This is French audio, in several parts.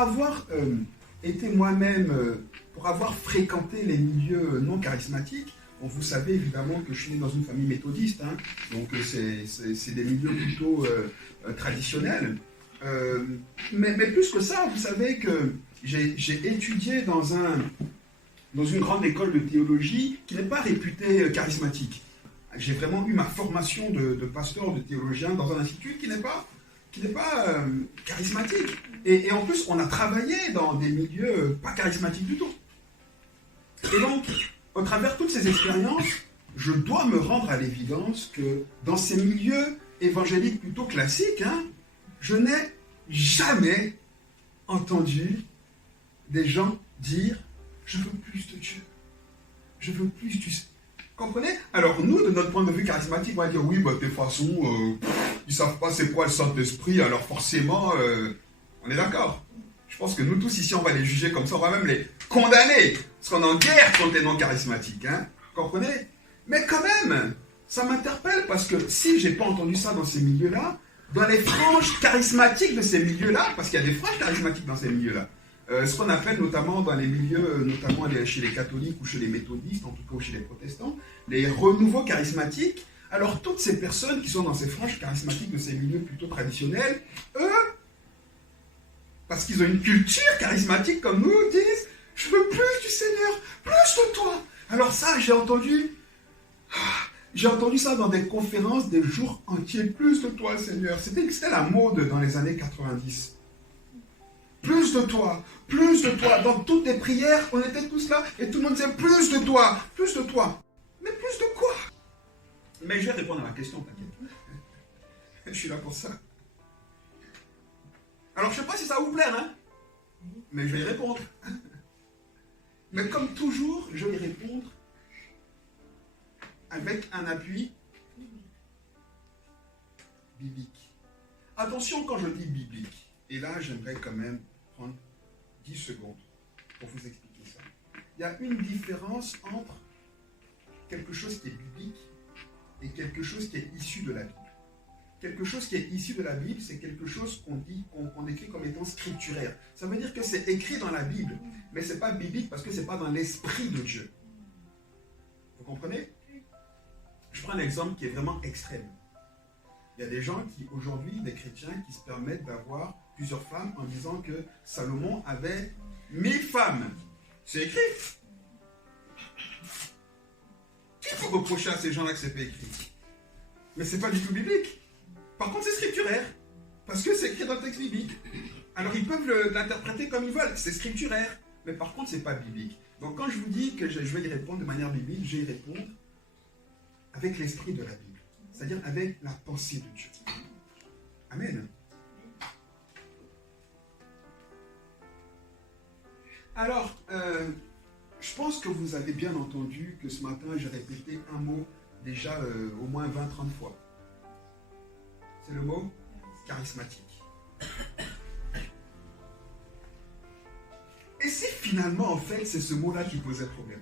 avoir été moi-même, pour avoir fréquenté les milieux non charismatiques, bon, vous savez évidemment que je suis né dans une famille méthodiste, hein, donc c'est des milieux plutôt traditionnels. Mais plus que ça, vous savez que j'ai étudié dans une grande école de théologie qui n'est pas réputée charismatique. J'ai vraiment eu ma formation de pasteur, de théologien dans un institut qui n'est pas charismatique. Et en plus, on a travaillé dans des milieux pas charismatiques du tout. Et donc, au travers de toutes ces expériences, je dois me rendre à l'évidence que dans ces milieux évangéliques plutôt classiques, hein, je n'ai jamais entendu des gens dire « Je veux plus de Dieu. Je veux plus du... » Comprenez? Alors nous, de notre point de vue charismatique, on va dire « Oui, bah, de toute façon, ils ne savent pas c'est quoi le Saint-Esprit, alors forcément, on est d'accord. » Je pense que nous tous ici, on va les juger comme ça, on va même les condamner, parce qu'on est en guerre contre les non-charismatiques. Hein, comprenez? Mais quand même, ça m'interpelle, parce que si je n'ai pas entendu ça dans ces milieux-là, dans les franges charismatiques de ces milieux-là, parce qu'il y a des franges charismatiques dans ces milieux-là, ce qu'on appelle notamment dans les milieux, notamment chez les catholiques ou chez les méthodistes, en tout cas ou chez les protestants, les renouveaux charismatiques. Alors toutes ces personnes qui sont dans ces franges charismatiques de ces milieux plutôt traditionnels, eux, parce qu'ils ont une culture charismatique comme nous, disent « Je veux plus du Seigneur, plus de toi !» Alors ça, j'ai entendu ça dans des conférences des jours entiers, « Plus de toi, Seigneur !» C'était la mode dans les années 90. Plus de toi, plus de toi. Dans toutes les prières, on était tous là et tout le monde disait plus de toi, plus de toi. Mais plus de quoi? Mais je vais répondre à la question, t'inquiète. Je suis là pour ça. Alors je ne sais pas si ça va vous plaire, hein, mais je vais y répondre. Mais comme toujours, je vais y répondre avec un appui biblique. Attention quand je dis biblique. Et là, j'aimerais quand même prendre 10 secondes pour vous expliquer ça. Il y a une différence entre quelque chose qui est biblique et quelque chose qui est issu de la Bible. Quelque chose qui est issu de la Bible, c'est quelque chose qu'on écrit comme étant scripturaire. Ça veut dire que c'est écrit dans la Bible, mais ce n'est pas biblique parce que ce n'est pas dans l'esprit de Dieu. Vous comprenez? Je prends un exemple qui est vraiment extrême. Il y a des gens qui, aujourd'hui, des chrétiens, qui se permettent d'avoir plusieurs femmes en disant que Salomon avait 1000 femmes. C'est écrit. Qui peut reprocher à ces gens-là que ce n'est pas écrit? Mais ce n'est pas du tout biblique. Par contre, c'est scripturaire. Parce que c'est écrit dans le texte biblique. Alors, ils peuvent l'interpréter comme ils veulent. C'est scripturaire. Mais par contre, ce n'est pas biblique. Donc, quand je vous dis que je vais y répondre de manière biblique, je vais y répondre avec l'esprit de la Bible. C'est-à-dire avec la pensée de Dieu. Amen. Alors, je pense que vous avez bien entendu que ce matin, j'ai répété un mot déjà au moins 20-30 fois. C'est le mot charismatique. Et si finalement, en fait, c'est ce mot-là qui posait problème?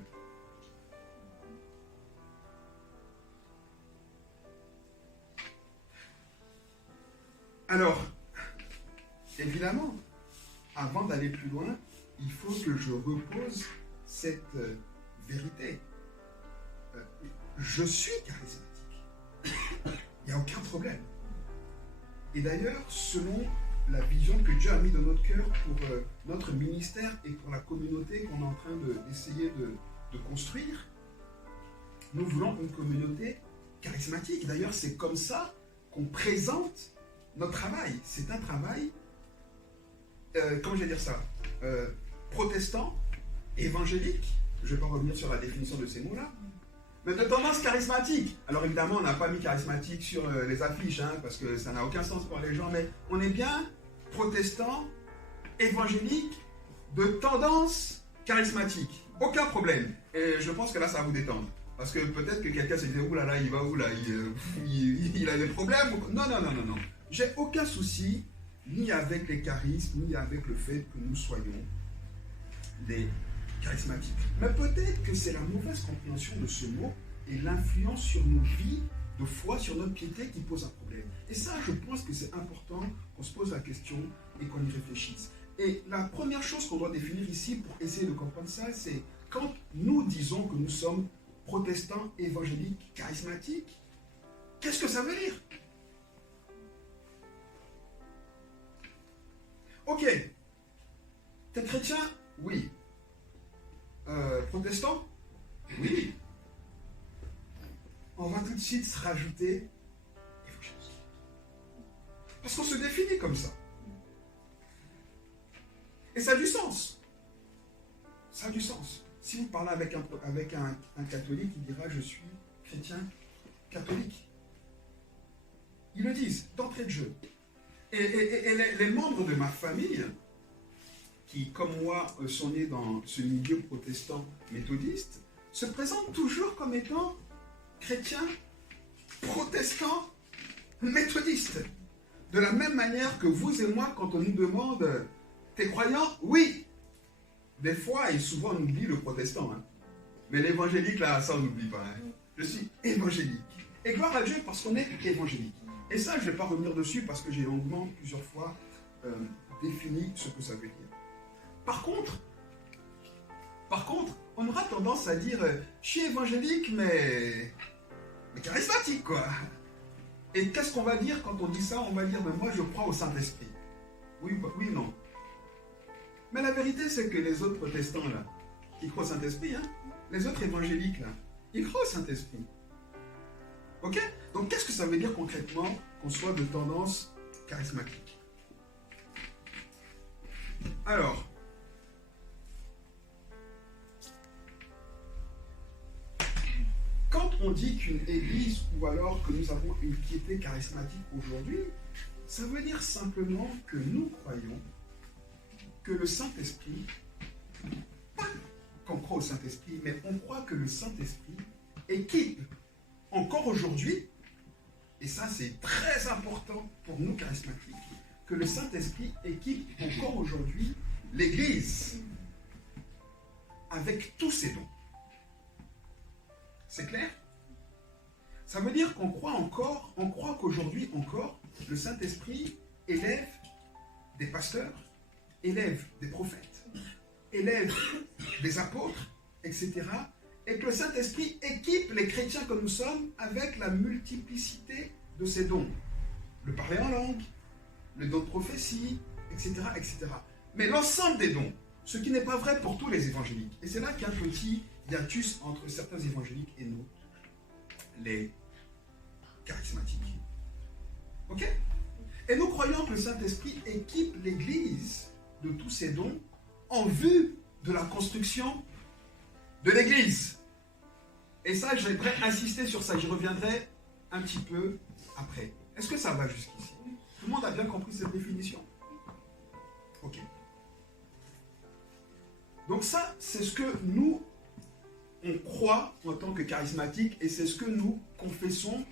Alors, évidemment, avant d'aller plus loin, il faut que je repose cette vérité. Je suis charismatique. Il n'y a aucun problème. Et d'ailleurs, selon la vision que Dieu a mis dans notre cœur pour notre ministère et pour la communauté qu'on est en train d'essayer de construire, nous voulons une communauté charismatique. D'ailleurs, c'est comme ça qu'on présente notre travail. C'est un travail, comment je vais dire ça, protestant, évangélique. Je ne vais pas revenir sur la définition de ces mots-là. Mais de tendance charismatique. Alors évidemment, on n'a pas mis charismatique sur les affiches, hein, parce que ça n'a aucun sens pour les gens, mais on est bien protestant, évangélique, de tendance charismatique. Aucun problème. Et je pense que là, ça va vous détendre. Parce que peut-être que quelqu'un se dit, oulala, il va où là, il a des problèmes. Non. J'ai aucun souci, ni avec les charismes, ni avec le fait que nous soyons des charismatiques. Mais peut-être que c'est la mauvaise compréhension de ce mot et l'influence sur nos vies de foi, sur notre piété qui pose un problème. Et ça, je pense que c'est important qu'on se pose la question et qu'on y réfléchisse. Et la première chose qu'on doit définir ici pour essayer de comprendre ça, c'est quand nous disons que nous sommes protestants, évangéliques, charismatiques, qu'est-ce que ça veut dire? Ok, t'es chrétien? Oui. Protestant? Oui. On va tout de suite se rajouter évangélique. Parce qu'on se définit comme ça. Et ça a du sens. Ça a du sens. Si vous parlez avec un catholique, il dira « je suis chrétien catholique ». Ils le disent d'entrée de jeu. Et les membres de ma famille, qui, comme moi, sont nés dans ce milieu protestant méthodiste, se présentent toujours comme étant chrétiens, protestants, méthodistes. De la même manière que vous et moi, quand on nous demande « t'es croyant ?» Oui. Des fois, et souvent, on oublie le protestant. Hein. Mais l'évangélique, là, ça, on n'oublie pas. Hein. Je suis évangélique. Et gloire à Dieu parce qu'on est évangélique. Et ça, je ne vais pas revenir dessus parce que j'ai longuement, plusieurs fois, défini ce que ça veut dire. Par contre, on aura tendance à dire « je suis évangélique, mais charismatique, quoi ». Et qu'est-ce qu'on va dire quand on dit ça? On va dire « moi, je crois au Saint-Esprit ». Oui, non. Mais la vérité, c'est que les autres protestants, là, qui croient au Saint-Esprit, hein, les autres évangéliques, là, ils croient au Saint-Esprit. Ok? Donc, qu'est-ce que ça veut dire concrètement qu'on soit de tendance charismatique? Alors, quand on dit qu'une église, ou alors que nous avons une piété charismatique aujourd'hui, ça veut dire simplement que nous croyons que le Saint-Esprit, pas qu'on croit au Saint-Esprit, mais on croit que le Saint-Esprit équipe encore aujourd'hui, et ça c'est très important pour nous charismatiques, que le Saint-Esprit équipe encore aujourd'hui l'Église avec tous ses dons. C'est clair? Ça veut dire qu'on croit qu'aujourd'hui encore, le Saint-Esprit élève des pasteurs, élève des prophètes, élève des apôtres, etc. Et que le Saint-Esprit équipe les chrétiens que nous sommes avec la multiplicité de ses dons. Le parler en langue, le don de prophétie, etc., etc. Mais l'ensemble des dons, ce qui n'est pas vrai pour tous les évangéliques. Et c'est là qu'il y a un petit hiatus entre certains évangéliques et nous, les charismatiques. Ok? Et nous croyons que le Saint-Esprit équipe l'Église de tous ses dons en vue de la construction de l'Église. Et ça, j'aimerais insister sur ça. J'y reviendrai un petit peu après. Est-ce que ça va jusqu'ici? Tout le monde a bien compris cette définition? Ok. Donc ça, c'est ce que nous, on croit en tant que charismatique et c'est ce que nous confessons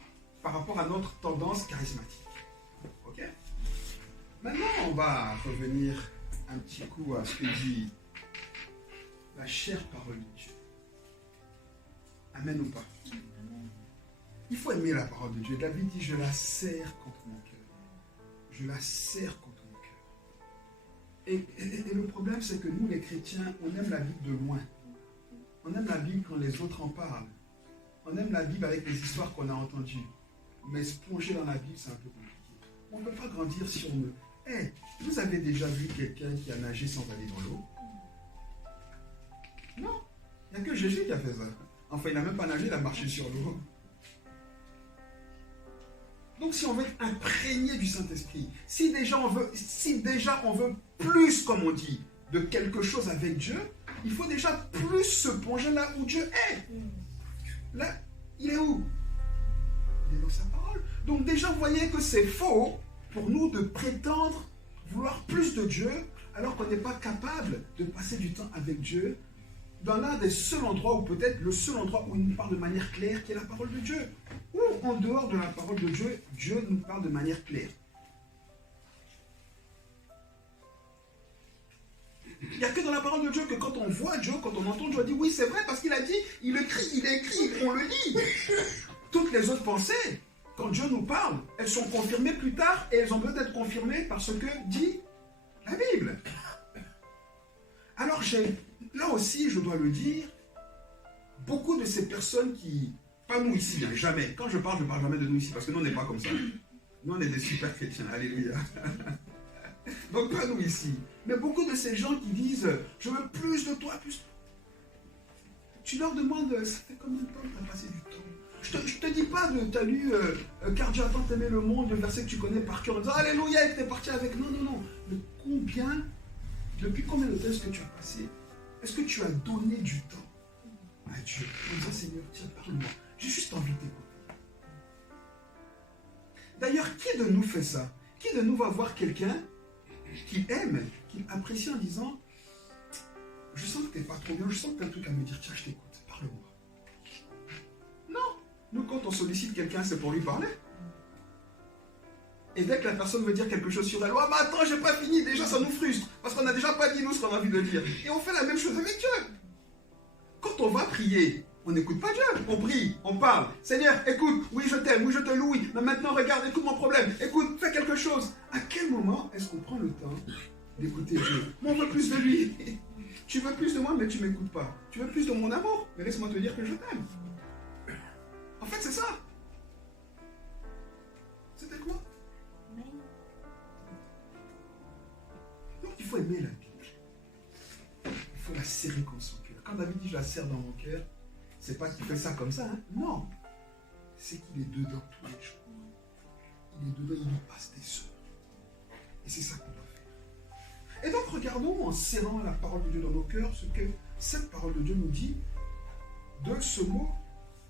par rapport à notre tendance charismatique. Ok? Maintenant, on va revenir un petit coup à ce que dit la chère parole de Dieu. Amen ou pas? Il faut aimer la parole de Dieu. David dit, je la serre contre mon cœur. Je la serre contre mon cœur. Et le problème, c'est que nous, les chrétiens, on aime la Bible de loin. On aime la Bible quand les autres en parlent. On aime la Bible avec les histoires qu'on a entendues. Mais se plonger dans la Bible, c'est un peu compliqué. On ne peut pas grandir si on ne... Hey, vous avez déjà vu quelqu'un qui a nagé sans aller dans l'eau? Non. Il n'y a que Jésus qui a fait ça. Enfin, il n'a même pas nagé, il a marché sur l'eau. Donc, si on veut être imprégné du Saint-Esprit, si déjà on veut plus, comme on dit, de quelque chose avec Dieu, il faut déjà plus se plonger là où Dieu est. Là, il est où? Il est dans sa parole. Donc déjà, vous voyez que c'est faux pour nous de prétendre vouloir plus de Dieu alors qu'on n'est pas capable de passer du temps avec Dieu dans l'un des seuls endroits, ou peut-être le seul endroit où il nous parle de manière claire, qui est la parole de Dieu. Ou en dehors de la parole de Dieu, Dieu nous parle de manière claire. Il n'y a que dans la parole de Dieu que quand on voit Dieu, quand on entend Dieu, on dit oui, c'est vrai, parce qu'il a dit, il écrit, on le lit. Toutes les autres pensées, quand Dieu nous parle, elles sont confirmées plus tard et elles ont besoin d'être confirmées par ce que dit la Bible. Alors, là aussi, je dois le dire, beaucoup de ces personnes qui... Pas nous ici, hein, jamais. Quand je parle jamais de nous ici, parce que nous, on n'est pas comme ça. Nous, on est des super chrétiens. Alléluia. Donc, pas nous ici. Mais beaucoup de ces gens qui disent, je veux plus de toi, plus... Tu leur demandes, ça fait combien de temps que tu as passé du temps? Je te dis pas de t'as lu car Dieu a tant aimé le monde, le verset que tu connais par cœur, en disant Alléluia et que tu es parti avec. Non, non, non. Mais depuis combien de temps est-ce que tu as passé? Est-ce que tu as donné du temps à Dieu en disant Seigneur, tiens, parle-moi. J'ai juste envie de t'écouter. D'ailleurs, qui de nous fait ça? Qui de nous va voir quelqu'un qui aime, qui apprécie en disant je sens que tu n'es pas trop bien, je sens que tu as un truc à me dire, tiens, je t'écoute, parle-moi. Non. Nous, quand on sollicite quelqu'un, c'est pour lui parler. Et dès que la personne veut dire quelque chose sur elle, mais attends, j'ai pas fini, déjà ça nous frustre, parce qu'on n'a déjà pas dit nous ce qu'on a envie de dire. Et on fait la même chose avec Dieu. Quand on va prier, on n'écoute pas Dieu, on prie, on parle. Seigneur, écoute, oui je t'aime, oui je te loue, mais maintenant regarde, écoute mon problème, écoute, fais quelque chose. À quel moment est-ce qu'on prend le temps d'écouter Dieu? Moi, on veut plus de lui. Tu veux plus de moi, mais tu ne m'écoutes pas. Tu veux plus de mon amour, mais laisse-moi te dire que je t'aime. En fait, c'est ça. C'était quoi? Donc, il faut aimer la Bible. Il faut la serrer comme son cœur. Quand David dit je la serre dans mon cœur, c'est pas qu'il fait ça comme ça, hein? Non. C'est qu'il est dedans tous les jours. Il est dedans, il nous passe des sœurs. Et c'est ça qu'on doit faire. Et donc, regardons en serrant la parole de Dieu dans nos cœurs ce que cette parole de Dieu nous dit de ce mot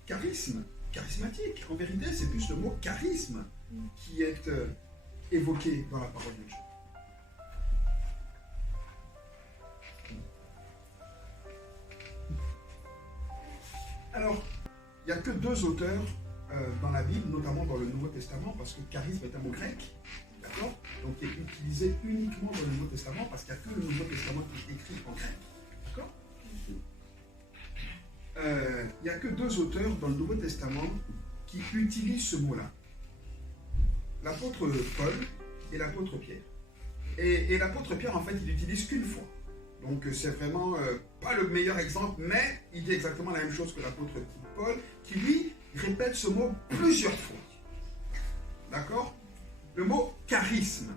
charisme, charismatique. En vérité, c'est plus le mot charisme qui est évoqué dans la parole de Dieu. Alors, il n'y a que deux auteurs dans la Bible, notamment dans le Nouveau Testament, parce que charisme est un mot grec. D'accord? Donc il est utilisé uniquement dans le Nouveau Testament parce qu'il n'y a que le Nouveau Testament qui est écrit en grec. D'accord? Il n'y a que deux auteurs dans le Nouveau Testament qui utilisent ce mot-là. L'apôtre Paul et l'apôtre Pierre. Et l'apôtre Pierre, en fait, il n'utilise qu'une fois. Donc c'est vraiment pas le meilleur exemple, mais il dit exactement la même chose que l'apôtre Paul, qui lui répète ce mot plusieurs fois. D'accord? Le mot charisme,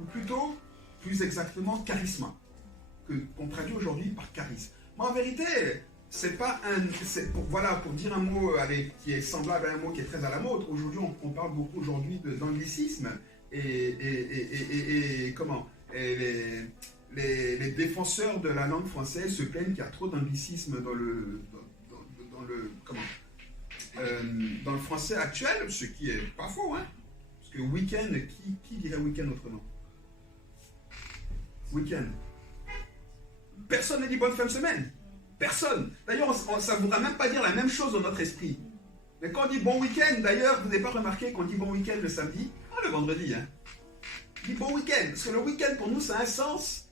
ou plutôt, plus exactement, charisma, qu'on traduit aujourd'hui par charisme. Mais en vérité, c'est pas un... pour dire un mot qui est semblable à un mot qui est très à la mode. Aujourd'hui, on parle beaucoup aujourd'hui d'anglicisme et les défenseurs de la langue française se plaignent qu'il y a trop d'anglicisme dans le français actuel, ce qui est pas faux, hein. Parce que week-end, qui dirait week-end autrement? Week-end. Personne ne dit bonne fin de semaine. Personne. D'ailleurs, ça ne voudra même pas dire la même chose dans notre esprit. Mais quand on dit bon week-end, d'ailleurs, vous n'avez pas remarqué qu'on dit bon week-end le samedi? Ah, le vendredi, hein. On dit bon week-end. Parce que le week-end, pour nous, ça a un sens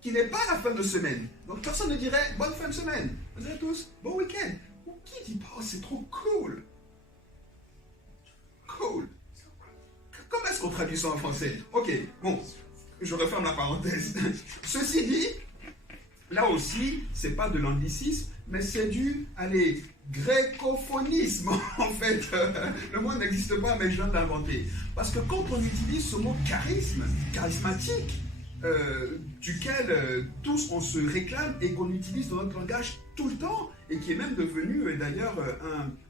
qui n'est pas la fin de semaine. Donc, personne ne dirait bonne fin de semaine. Vous savez tous, bon week-end. Ou qui dit pas, oh, c'est trop cool. Cool. Comment est-ce qu'on traduit ça en français? Ok, bon, je referme la parenthèse. Ceci dit, là aussi, c'est pas de l'anglicisme, mais c'est du, grécophonisme, en fait. Le mot n'existe pas, mais je viens d'inventer. Parce que quand on utilise ce mot charisme, charismatique, duquel tous on se réclame et qu'on utilise dans notre langage tout le temps, et qui est même devenu d'ailleurs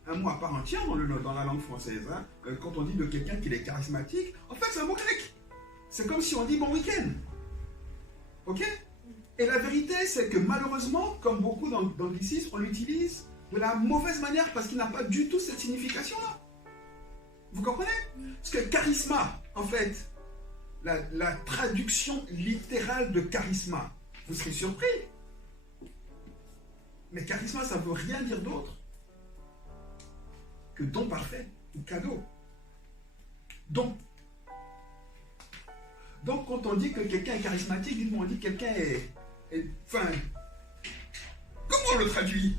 un mot à part entière dans la langue française. Hein. Quand on dit de quelqu'un qu'il est charismatique, en fait c'est un mot grec. C'est comme si on dit bon week-end. Ok? Et la vérité c'est que malheureusement, comme beaucoup d'anglicismes, on l'utilise de la mauvaise manière parce qu'il n'a pas du tout cette signification-là. Vous comprenez? Parce que charisma, en fait, la traduction littérale de charisma, vous serez surpris. Mais charisma, ça ne veut rien dire d'autre que don parfait ou cadeau. Don. Donc, quand on dit que quelqu'un est charismatique, on dit que quelqu'un est... Enfin, comment on le traduit?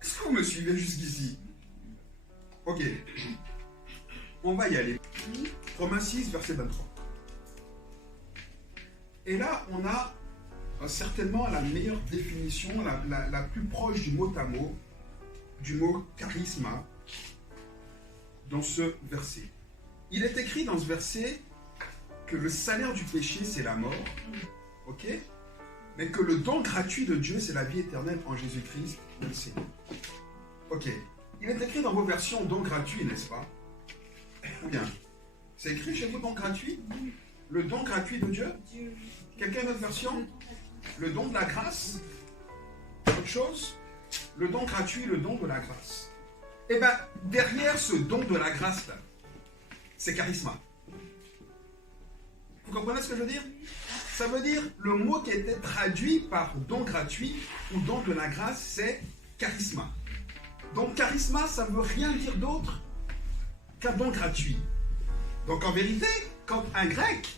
Est-ce que vous me suivez jusqu'ici? Ok. On va y aller. Romains 6, verset 23. Et là, on a certainement la meilleure définition, la plus proche du mot à mot, du mot charisma, dans ce verset. Il est écrit dans ce verset que le salaire du péché, c'est la mort, ok? Mais que le don gratuit de Dieu, c'est la vie éternelle en Jésus-Christ, le Seigneur. Ok. Il est écrit dans vos versions don gratuit, n'est-ce pas? Ou bien, c'est écrit chez vous don gratuit? Le don gratuit de Dieu? Quelqu'un a une autre version? Le don de la grâce? Autre chose? Le don gratuit, le don de la grâce. Eh bien, derrière ce don de la grâce-là, c'est charisma. Vous comprenez ce que je veux dire? Ça veut dire, le mot qui a été traduit par don gratuit ou don de la grâce, c'est charisma. Donc charisma, ça ne veut rien dire d'autre qu'un don gratuit. Donc en vérité, quand un grec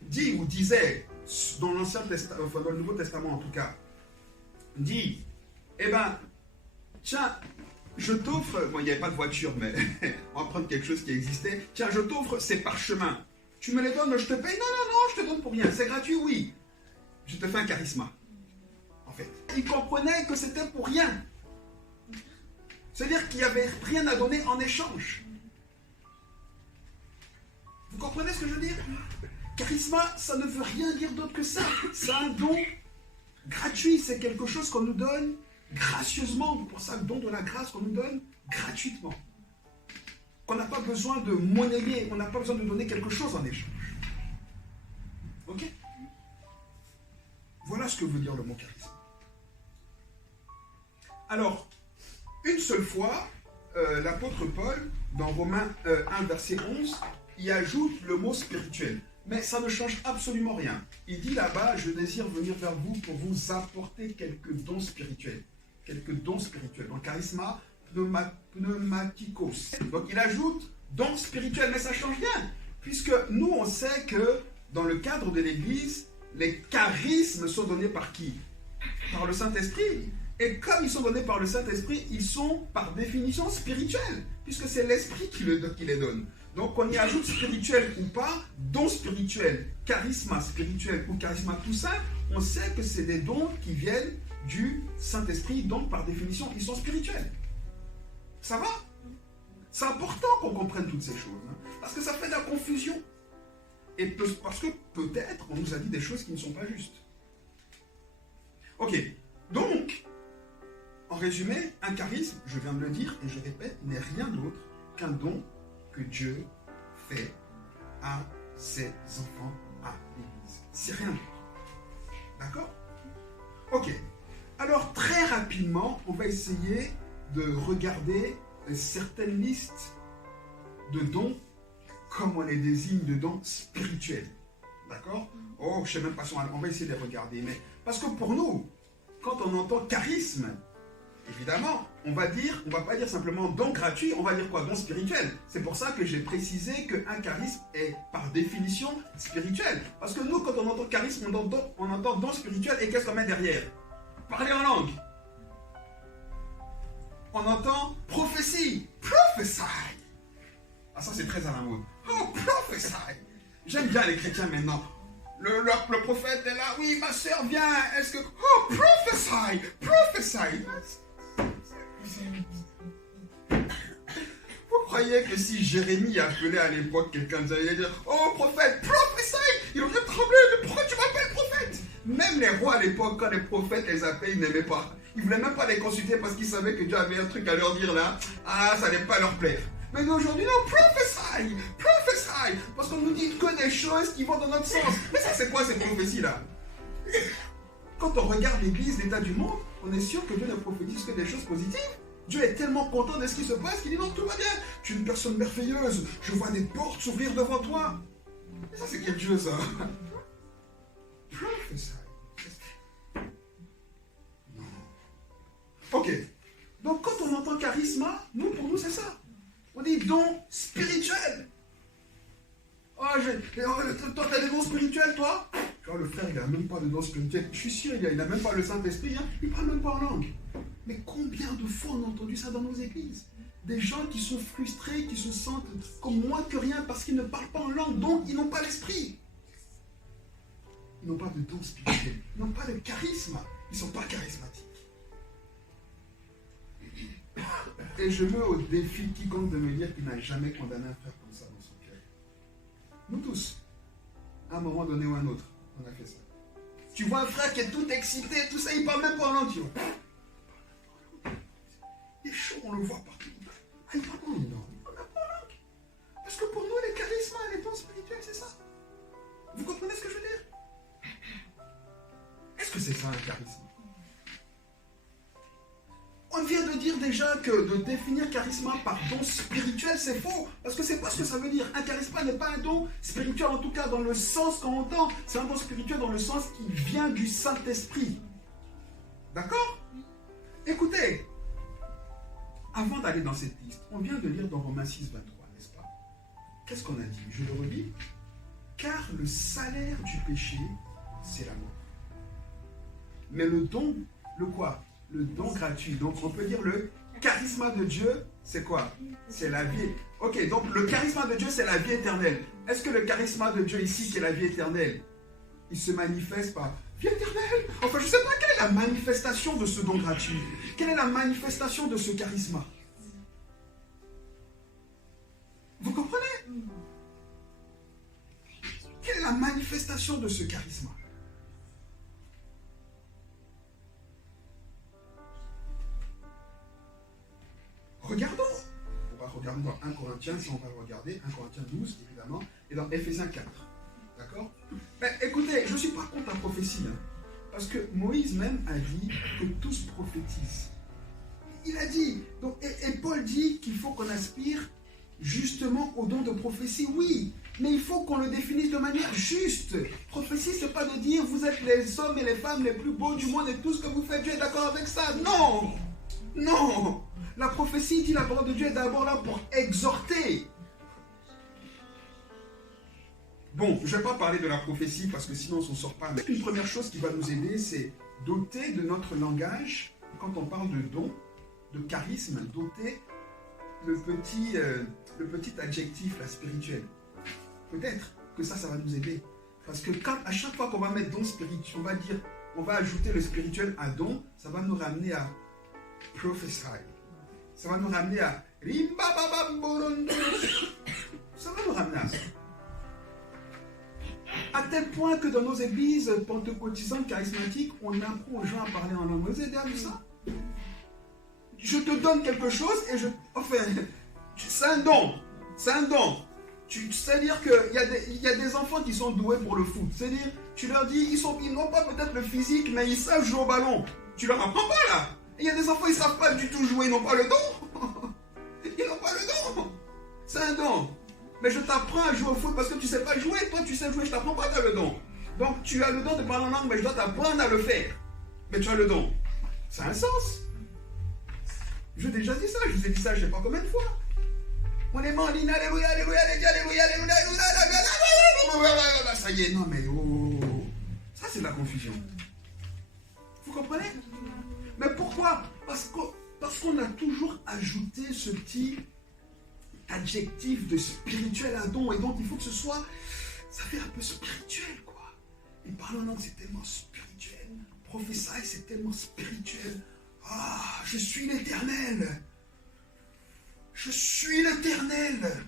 dit ou disait, dans l'Ancien Testament, enfin dans le Nouveau Testament en tout cas, dit, eh ben, tiens, je t'offre, bon il n'y avait pas de voiture, mais on va prendre quelque chose qui existait, tiens, je t'offre ces parchemins. Tu me les donnes, je te paye? Non, non, non, je te donne pour rien. C'est gratuit, oui. Je te fais un charisma. En fait. Il comprenait que c'était pour rien. C'est-à-dire qu'il n'y avait rien à donner en échange. Vous comprenez ce que je veux dire? Charisma, ça ne veut rien dire d'autre que ça. C'est un don gratuit. C'est quelque chose qu'on nous donne gracieusement. Pour ça, le don de la grâce qu'on nous donne gratuitement. Qu'on n'a pas besoin de monnayer, on n'a pas besoin de donner quelque chose en échange. Ok? Voilà ce que veut dire le mot charisme. Alors, une seule fois, l'apôtre Paul, dans Romains 1, verset 11, y ajoute le mot spirituel. Mais ça ne change absolument rien. Il dit là-bas, je désire venir vers vous pour vous apporter quelques dons spirituels. Quelques dons spirituels. Donc, charisma, pneumatikos. Donc il ajoute don spirituel, mais ça change rien, puisque nous on sait que dans le cadre de l'Église, les charismes sont donnés par qui? Par le Saint-Esprit. Et comme ils sont donnés par le Saint-Esprit, ils sont par définition spirituels, puisque c'est l'Esprit qui les donne. Donc on y ajoute spirituel ou pas, don spirituel, charisme spirituel ou charisme tout ça, on sait que c'est des dons qui viennent du Saint-Esprit, donc par définition ils sont spirituels. Ça va? C'est important qu'on comprenne toutes ces choses, hein, parce que ça fait de la confusion. Et parce que peut-être on nous a dit des choses qui ne sont pas justes. Ok, donc, en résumé, un charisme, je viens de le dire et je répète, n'est rien d'autre qu'un don que Dieu fait à ses enfants, à l'Église. C'est rien d'autre. D'accord? Ok, alors très rapidement, on va essayer de regarder certaines listes de dons, comme on les désigne de dons spirituels. D'accord? Oh, je ne sais même pas si on va essayer de les regarder. Mais parce que pour nous, quand on entend charisme, évidemment, on va pas dire simplement don gratuit, on va dire quoi? Don spirituel. C'est pour ça que j'ai précisé qu'un charisme est par définition spirituel. Parce que nous, quand on entend charisme, on entend don spirituel et qu'est-ce qu'on met derrière? Parler en langue. On entend prophétie, prophesy. Ah, ça c'est très à la mode. Oh, prophesy. J'aime bien les chrétiens maintenant. Le prophète est là. Oui, ma soeur, viens. Est-ce que... Oh, prophesy, prophesy. Vous croyez que si Jérémie appelait à l'époque quelqu'un, il allait dire, oh, prophète, prophesy. Il aurait tremblé. Mais pourquoi tu m'appelles prophète? Même les rois à l'époque, quand les prophètes les appelaient, ils n'aimaient pas. Ils ne voulaient même pas les consulter parce qu'ils savaient que Dieu avait un truc à leur dire là. Ah, ça n'allait pas leur plaire. Mais aujourd'hui, non, prophesy, prophesy. Parce qu'on nous dit que des choses qui vont dans notre sens. Mais ça, c'est quoi ces prophéties-là? Quand on regarde l'Église, l'état du monde, on est sûr que Dieu ne prophétise que des choses positives. Dieu est tellement content de ce qui se passe qu'il dit non, tout va bien. Tu es une personne merveilleuse. Je vois des portes s'ouvrir devant toi. Mais ça, c'est quel Dieu, ça? Prophesy. Ok. Donc, quand on entend charisma, pour nous, c'est ça. On dit don spirituel. Oh, toi, t'as des dons spirituels, toi? Genre, le frère, il n'a même pas de dons spirituels. Je suis sûr, il n'a même pas le Saint-Esprit. Hein. Il ne parle même pas en langue. Mais combien de fois on a entendu ça dans nos églises? Des gens qui sont frustrés, qui se sentent comme moins que rien parce qu'ils ne parlent pas en langue, donc ils n'ont pas l'esprit. ils n'ont pas de don spirituel, ils n'ont pas de charisme, ils ne sont pas charismatiques. Et je mets au défi quiconque de me dire qu'il n'a jamais condamné un frère comme ça dans son cœur. Nous tous, à un moment donné ou à un autre, on a fait ça. Tu vois un frère qui est tout excité, tout ça, il parle même pas en langue. Il est chaud, on le voit partout. Ah, il parle pas en langue. Il parle pas en langue. Parce que pour nous, les charismes, les dons spirituels, c'est ça. Vous comprenez ce que je veux dire? Est-ce que c'est ça un charisme? On vient de dire déjà que de définir charisme par don spirituel, c'est faux. Parce que c'est pas ce que ça veut dire. Un charisme n'est pas un don spirituel, en tout cas dans le sens qu'on entend. C'est un don spirituel dans le sens qui vient du Saint-Esprit. D'accord? Écoutez, avant d'aller dans cette liste, on vient de lire dans Romains 6, 23, n'est-ce pas? Qu'est-ce qu'on a dit? Je le relis. Car le salaire du péché, c'est la mort. Mais le don, le quoi? Le don gratuit. Donc on peut dire le charisme de Dieu, c'est quoi? C'est la vie. Ok, donc le charisme de Dieu, c'est la vie éternelle. Est-ce que le charisme de Dieu ici, qui est la vie éternelle, il se manifeste par vie éternelle? Enfin, je ne sais pas quelle est la manifestation de ce don gratuit. Quelle est la manifestation de ce charisme? Vous comprenez? Quelle est la manifestation de ce charisme? Regardons. On va regarder dans 1 Corinthiens, si on va regarder, 1 Corinthiens 12, évidemment, et dans Éphésiens 4. D'accord? Mais écoutez, je ne suis pas contre la prophétie, hein, parce que Moïse même a dit que tous prophétisent. Il a dit, donc, et Paul dit qu'il faut qu'on aspire justement au don de prophétie, oui, mais il faut qu'on le définisse de manière juste. Prophétie, ce n'est pas de dire vous êtes les hommes et les femmes les plus beaux du monde et tout ce que vous faites, Dieu est d'accord avec ça. Non! Non! La prophétie, dit la parole de Dieu, est d'abord là pour exhorter. Bon, je ne vais pas parler de la prophétie parce que sinon on ne s'en sort pas. Mais une première chose qui va nous aider, c'est doter de notre langage, quand on parle de don, de charisme, doter le petit adjectif, la spirituelle. Peut-être que ça va nous aider. Parce que à chaque fois qu'on va mettre don spirituel, on va ajouter le spirituel à don, ça va nous ramener à prophesy. Ça va nous ramener à ça va nous ramener à ça. À tel point que dans nos églises pentecôtisantes charismatiques, on apprend aux gens à parler en langue. Vous avez déjà vu ça? Je te donne quelque chose et c'est un don. C'est un don. C'est-à-dire qu'il y a des enfants qui sont doués pour le foot. C'est-à-dire, tu leur dis, ils n'ont pas peut-être le physique, mais ils savent jouer au ballon. Tu leur apprends pas là. Il y a des enfants, ils ne savent pas du tout jouer, ils n'ont pas le don. Ils n'ont pas le don. C'est un don. Mais je t'apprends à jouer au foot parce que tu ne sais pas jouer. Toi, tu sais jouer, je ne t'apprends pas, tu as le don. Donc, tu as le don de parler en langue, mais je dois t'apprendre à le faire. Mais tu as le don. Ça a un sens. Je t'ai déjà dit ça, je vous ai dit ça je ne sais pas combien de fois. On est mort en ligne, alléluia, alléluia, alléluia, alléluia, alléluia, alléluia. Ça y est, non mais oh. Ça, c'est de la confusion. Vous comprenez? Mais pourquoi? Parce qu'on a toujours ajouté ce petit adjectif de spirituel à don. Et donc, il faut que ça fait un peu spirituel, quoi. Et parler en langue, c'est tellement spirituel. Prophétie, c'est tellement spirituel. Ah, je suis l'Éternel. Je suis l'Éternel.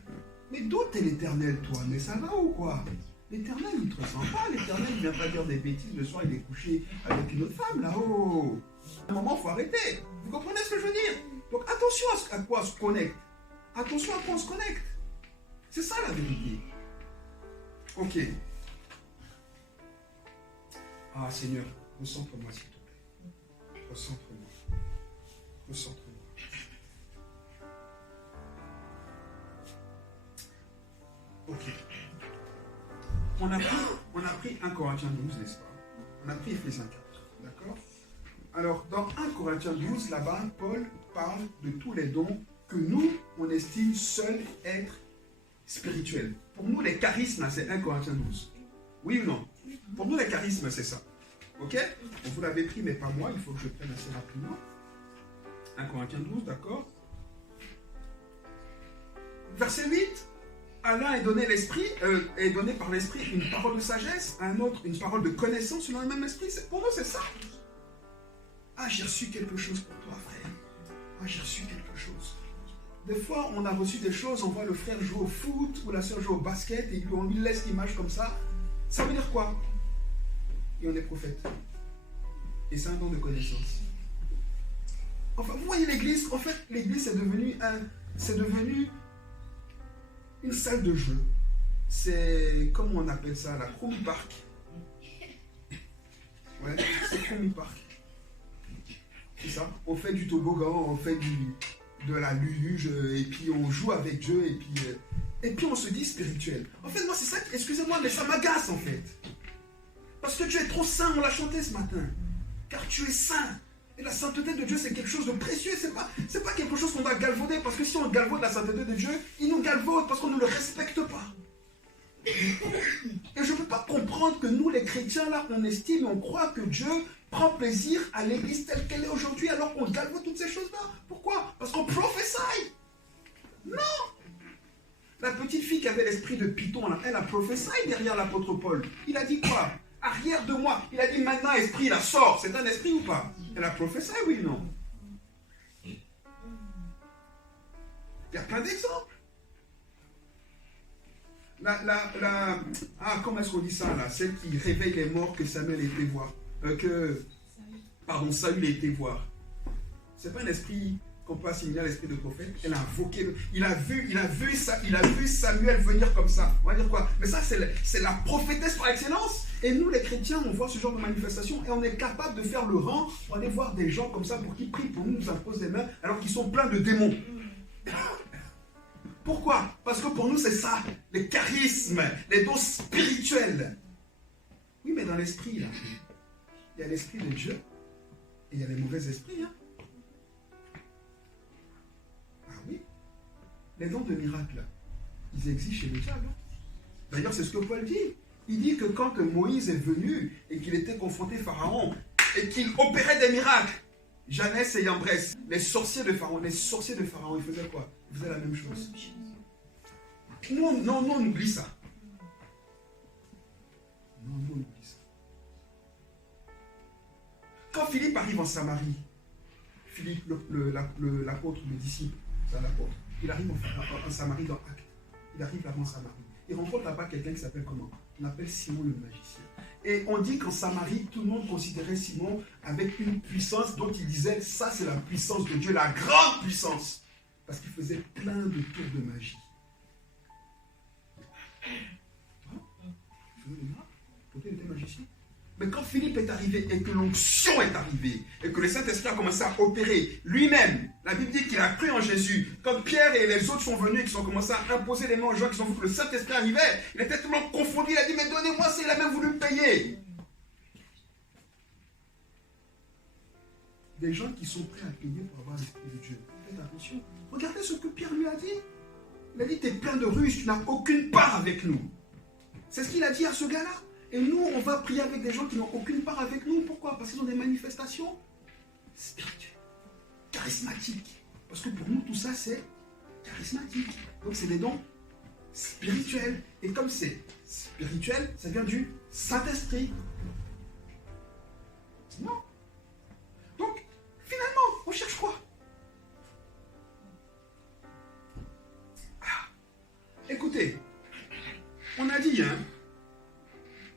Mais d'où t'es l'Éternel, toi? Mais ça va ou quoi? L'Éternel, il ne te ressent pas. L'Éternel, il ne vient pas dire des bêtises. Le soir, il est couché avec une autre femme, là-haut. À un moment, il faut arrêter. Vous comprenez ce que je veux dire? Donc, attention à quoi on se connecte. Attention à quoi on se connecte. C'est ça, la vérité. Ok. Ah, Seigneur, recentre-moi, s'il te plaît. Recentre-moi. Recentre-moi. Ok. On a pris 1 Corinthiens 12, n'est-ce pas? On a pris Éphésiens 4. D'accord? Alors, dans 1 Corinthiens 12, là-bas, Paul parle de tous les dons que nous, on estime seuls être spirituels. Pour nous, les charismes, c'est 1 Corinthiens 12. Oui ou non? Pour nous, les charismes, c'est ça. Ok? On vous l'avez pris, mais pas moi. Il faut que je prenne assez rapidement. 1 Corinthiens 12, d'accord? Verset 8. À l'un est donné l'esprit, est donné par l'esprit une parole de sagesse, à un autre une parole de connaissance selon le même esprit. Pour nous, c'est ça. Ah, j'ai reçu quelque chose pour toi, frère. Ah, j'ai reçu quelque chose. Des fois, on a reçu des choses, on voit le frère jouer au foot ou la soeur jouer au basket et on lui laisse l'image comme ça. Ça veut dire quoi? Et on est prophète. Et c'est un don de connaissance. Enfin, vous voyez l'église, en fait, l'église c'est devenu une salle de jeu. C'est, comment on appelle ça, la Chromie Park. Ouais, c'est Chromie Park. C'est ça. On fait du toboggan, on fait de la luge, et puis on joue avec Dieu, et puis on se dit spirituel. En fait, moi, c'est ça, excusez-moi, mais ça m'agace, en fait. Parce que Dieu est trop saint, on l'a chanté ce matin. Car tu es saint. Et la sainteté de Dieu, c'est quelque chose de précieux. C'est pas quelque chose qu'on doit galvauder. Parce que si on galvaude la sainteté de Dieu, il nous galvaude parce qu'on ne le respecte pas. Et je ne peux pas comprendre que nous, les chrétiens, là, on estime et on croit que Dieu prend plaisir à l'église telle qu'elle est aujourd'hui, alors qu'on galvaude toutes ces choses-là. Pourquoi? Parce qu'on prophétie. Non. La petite fille qui avait l'esprit de Python, là, elle a prophétie derrière l'apôtre Paul. Il a dit quoi? Arrière de moi. Il a dit maintenant, esprit, là, sort. C'est un esprit ou pas? Elle a prophétie, oui ou non? Il y a plein d'exemples. Comment est-ce qu'on dit ça là? Celle qui réveille les morts que Samuel a été voir. Saül a été voir. C'est pas un esprit qu'on peut assimiler à l'esprit de prophète. Elle a invoqué. Il a vu Samuel venir comme ça. On va dire quoi? Mais ça, c'est la prophétesse par excellence. Et nous, les chrétiens, on voit ce genre de manifestation et on est capable de faire le rang pour aller voir des gens comme ça pour qu'ils prient pour nous, nous imposent des mains, alors qu'ils sont pleins de démons. Pourquoi? Parce que pour nous, c'est ça, les charismes, les dons spirituels. Oui, mais dans l'esprit, là, il y a l'esprit de Dieu et il y a les mauvais esprits. Hein? Ah oui? Les dons de miracles, ils existent chez le diable. D'ailleurs, c'est ce que Paul dit. Il dit que quand Moïse est venu et qu'il était confronté à Pharaon et qu'il opérait des miracles, Janès et Yambrès, les sorciers de Pharaon, ils faisaient quoi? Ils faisaient la même chose. Non, on oublie ça. Non, on oublie ça. Quand Philippe arrive en Samarie, Philippe, l'apôtre, le disciple, c'est un apôtre, il arrive en Samarie dans Actes. Il arrive là-bas en Samarie. Il rencontre là-bas quelqu'un qui s'appelle comment? On appelle Simon le magicien. Et on dit qu'en Samarie, tout le monde considérait Simon avec une puissance dont il disait, ça c'est la puissance de Dieu, la grande puissance. Parce qu'il faisait plein de tours de magie. Pourquoi il était magicien? Mais quand Philippe est arrivé et que l'onction est arrivée et que le Saint-Esprit a commencé à opérer lui-même, la Bible dit qu'il a cru en Jésus. Quand Pierre et les autres sont venus et qu'ils ont commencé à imposer les mains aux gens qui ont vu que le Saint-Esprit arrivait, il était tout le monde confondu. Il a dit, mais donnez-moi ça, il a même voulu me payer. Des gens qui sont prêts à payer pour avoir l'Esprit de Dieu. Faites attention. Regardez ce que Pierre lui a dit. Il a dit, tu es plein de ruses, tu n'as aucune part avec nous. C'est ce qu'il a dit à ce gars-là. Et nous, on va prier avec des gens qui n'ont aucune part avec nous. Pourquoi? Parce qu'ils ont des manifestations spirituelles, charismatiques. Parce que pour nous, tout ça, c'est charismatique. Donc, c'est des dons spirituels. Et comme c'est spirituel, ça vient du Saint-Esprit. Non. Donc, finalement, on cherche quoi? Écoutez, on a dit,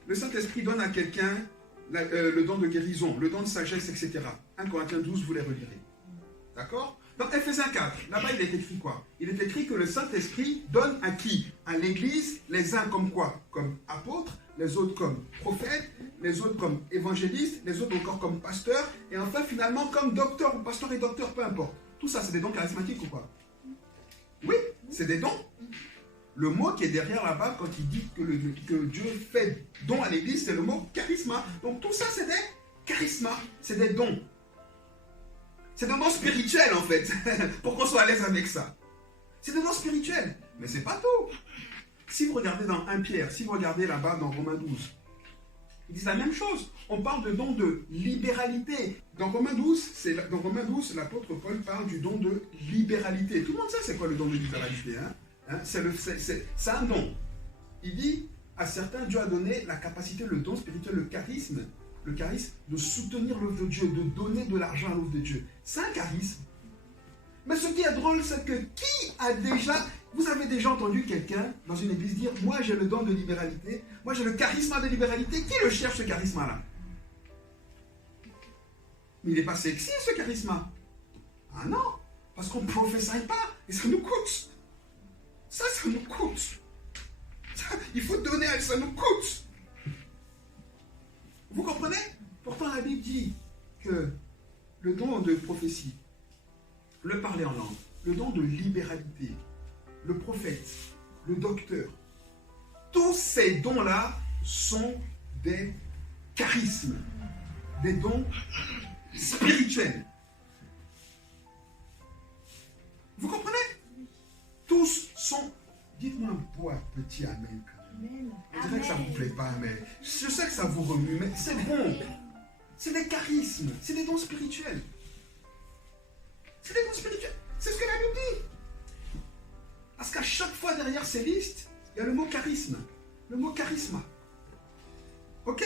le Saint-Esprit donne à quelqu'un le don de guérison, le don de sagesse, etc. 1 Corinthiens 12, vous les relirez. D'accord? Dans Ephésiens 4, là-bas, il est écrit quoi? Il est écrit que le Saint-Esprit donne à qui? À l'Église, les uns comme quoi? Comme apôtres, les autres comme prophètes, les autres comme évangélistes, les autres encore comme pasteurs, et enfin, finalement, comme docteur ou pasteur et docteur, peu importe. Tout ça, c'est des dons charismatiques ou pas? Oui, c'est des dons. Le mot qui est derrière là-bas, quand il dit que Dieu fait don à l'Église, c'est le mot charisma. Donc tout ça, c'est des charismas, c'est des dons. C'est des dons spirituels en fait, pour qu'on soit à l'aise avec ça. C'est des dons spirituels, mais c'est pas tout. Si vous regardez dans 1 Pierre, si vous regardez là-bas dans Romains 12, ils disent la même chose. On parle de don de libéralité. Dans Romains 12, l'apôtre Paul parle du don de libéralité. Tout le monde sait c'est quoi le don de libéralité, hein? Hein, c'est un don. Il dit, à certains, Dieu a donné la capacité, le don spirituel, le charisme de soutenir l'œuvre de Dieu, de donner de l'argent à l'œuvre de Dieu. C'est un charisme. Mais ce qui est drôle, c'est que vous avez déjà entendu quelqu'un dans une église dire, moi j'ai le don de libéralité, moi j'ai le charisme de libéralité, qui le cherche ce charisme-là? Mais il n'est pas sexy ce charisme. Ah non, parce qu'on ne prophétise pas, et ça nous coûte. Ça nous coûte. Il faut donner, ça nous coûte. Vous comprenez? Pourtant la Bible dit que le don de prophétie, le parler en langue, le don de libéralité, le prophète, le docteur, tous ces dons-là sont des charismes, des dons spirituels. Vous comprenez? Tous sont... Dites-moi un beau petit amen quand même. Je dirais que ça ne vous plaît pas, mais je sais que ça vous remue, mais c'est bon. C'est des charismes, c'est des dons spirituels. C'est des dons spirituels. C'est ce que la Bible dit. Parce qu'à chaque fois derrière ces listes, il y a le mot charisme. Le mot charisma. Ok?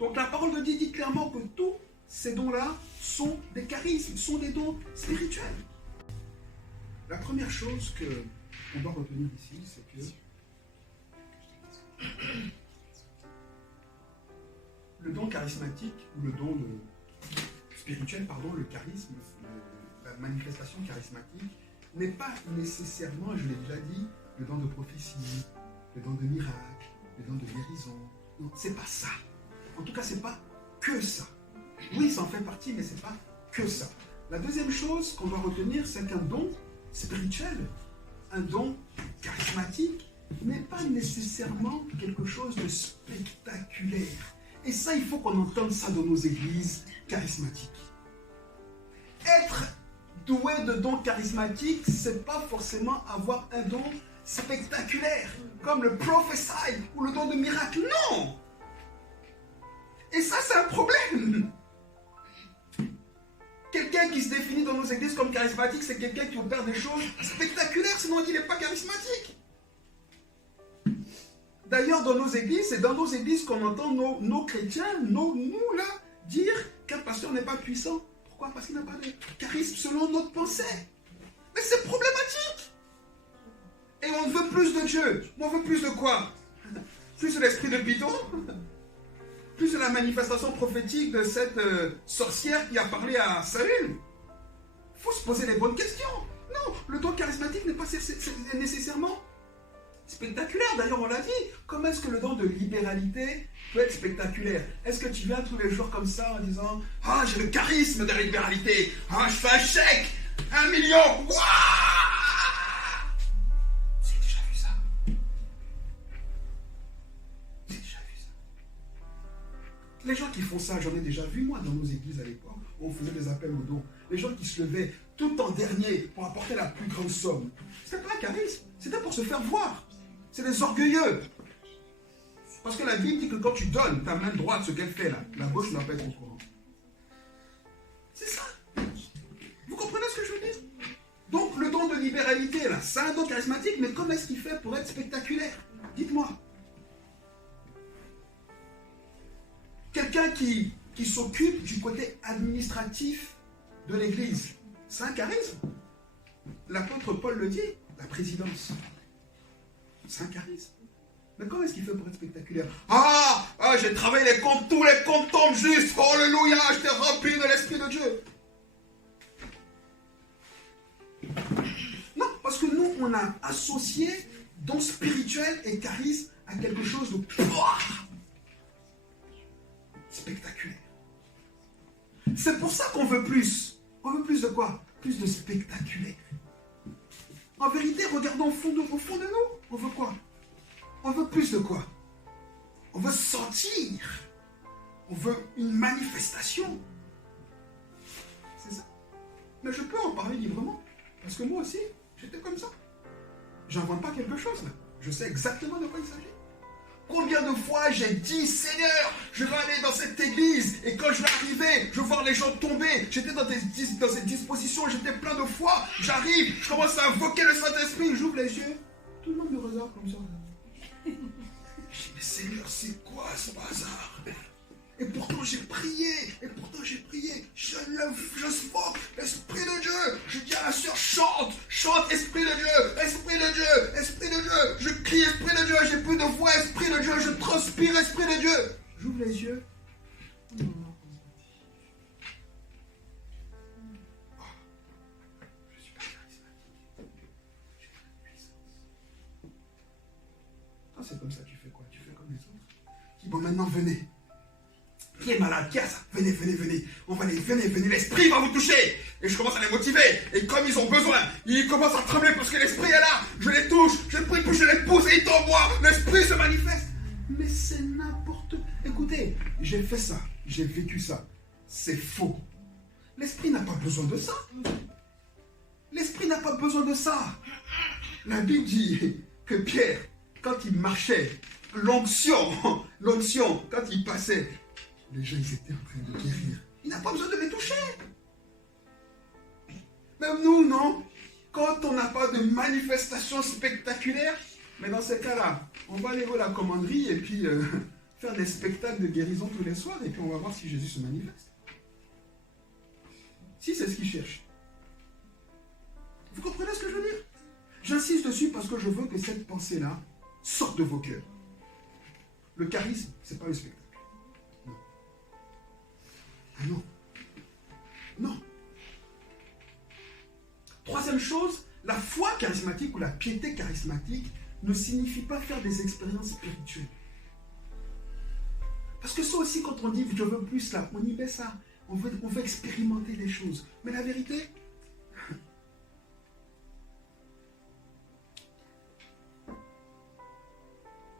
Donc la parole de Dieu dit clairement que tous ces dons-là sont des charismes, sont des dons spirituels. La première chose qu'on doit retenir ici, c'est que le don charismatique, ou le don spirituel, le charisme, la manifestation charismatique, n'est pas nécessairement, je l'ai déjà dit, le don de prophétie, le don de miracle, le don de guérison. Non, c'est pas ça. En tout cas, c'est pas que ça. Oui, ça en fait partie, mais c'est pas que ça. La deuxième chose qu'on doit retenir, c'est qu'un don spirituel, un don charismatique, n'est pas nécessairement quelque chose de spectaculaire. Et ça, il faut qu'on entende ça dans nos églises charismatiques. Être doué de dons charismatiques, c'est pas forcément avoir un don spectaculaire, comme le prophétie ou le don de miracle. Non! Et ça, c'est un problème. Quelqu'un qui se définit dans nos églises comme charismatique, c'est quelqu'un qui opère des choses spectaculaires, sinon il n'est pas charismatique. D'ailleurs, dans nos églises, c'est dans nos églises qu'on entend nos chrétiens, nous là, dire qu'un pasteur n'est pas puissant. Pourquoi? Parce qu'il n'a pas de charisme selon notre pensée. Mais c'est problématique. Et on veut plus de Dieu. On veut plus de quoi? Plus de l'esprit de Python? Plus de la manifestation prophétique de cette sorcière qui a parlé à Saül? Il faut se poser les bonnes questions. Non, le don charismatique n'est pas nécessairement spectaculaire. D'ailleurs, on l'a dit. Comment est-ce que le don de libéralité peut être spectaculaire? Est-ce que tu viens tous les jours comme ça en disant « Ah, j'ai le charisme de la libéralité. Ah, je fais un chèque. 1 million. Waouh !» J'ai déjà vu ça. J'ai déjà vu ça. Les gens qui font ça, j'en ai déjà vu, moi, dans nos églises à l'époque, où on faisait des appels aux dons. Les gens qui se levaient tout en dernier pour apporter la plus grande somme. C'était pas un charisme. C'était pour se faire voir. C'est des orgueilleux. Parce que la Bible dit que quand tu donnes ta main droite, ce qu'elle fait là, la gauche ne va pas être au courant. C'est ça. Vous comprenez ce que je veux dire? Donc le don de libéralité là, c'est un don charismatique, mais comment est-ce qu'il fait pour être spectaculaire? Dites-moi. Quelqu'un qui s'occupe du côté administratif de l'Église, c'est un charisme. L'apôtre Paul le dit, la présidence. C'est un charisme. Mais comment est-ce qu'il fait pour être spectaculaire? J'ai travaillé les comptes, tous les comptes tombent juste. Oh, alléluia, je t'ai rempli de l'Esprit de Dieu. Non, parce que nous, on a associé don spirituel et charisme à quelque chose de spectaculaire. C'est pour ça qu'on veut plus. On veut plus de quoi? Plus de spectaculaire. En vérité, regardons au fond de nous. On veut quoi? On veut plus de quoi? On veut sentir. On veut une manifestation. C'est ça. Mais je peux en parler librement. Parce que moi aussi, j'étais comme ça. J'invente pas quelque chose là. Je sais exactement de quoi il s'agit. Combien de fois j'ai dit, Seigneur, je vais aller dans cette église, et quand je vais arriver, je vais voir les gens tomber, j'étais dans cette disposition, j'étais plein de foi, j'arrive, je commence à invoquer le Saint-Esprit, j'ouvre les yeux, tout le monde me regarde comme ça. Je dis, mais Seigneur, c'est quoi ce bazar? Et pourtant j'ai prié, je spoke, Esprit de Dieu, je dis à la sœur, chante, Esprit de Dieu, Esprit de Dieu, Esprit de Dieu, je crie Esprit de Dieu, j'ai plus de voix, Esprit de Dieu, je transpire Esprit de Dieu. J'ouvre les yeux. Je suis pas charismatique. J'ai pas de puissance. Toi, c'est comme ça, tu fais quoi? Tu fais comme les autres. Dis, bon, maintenant, venez. Qui est malade? Qui a ça? Venez. On va aller, venez. L'esprit va vous toucher. Et je commence à les motiver. Et comme ils ont besoin, ils commencent à trembler parce que l'esprit est là. Je les touche, je prie, je les pousse et ils tombent moi. L'esprit se manifeste. Mais c'est n'importe quoi. Écoutez, j'ai fait ça. J'ai vécu ça. C'est faux. L'esprit n'a pas besoin de ça. L'esprit n'a pas besoin de ça. La Bible dit que Pierre, quand il marchait, l'onction, quand il passait, les gens, ils étaient en train de guérir. Il n'a pas besoin de les toucher. Même nous, non? Quand on n'a pas de manifestation spectaculaire, mais dans ces cas-là, on va aller voir la commanderie et puis faire des spectacles de guérison tous les soirs et puis on va voir si Jésus se manifeste. Si c'est ce qu'il cherche. Vous comprenez ce que je veux dire? J'insiste dessus parce que je veux que cette pensée-là sorte de vos cœurs. Le charisme, ce n'est pas le spectacle. Non. Non. Troisième chose, la foi charismatique ou la piété charismatique ne signifie pas faire des expériences spirituelles. Parce que ça aussi, quand on dit je veux plus là, on y met ça. On veut expérimenter les choses. Mais la vérité,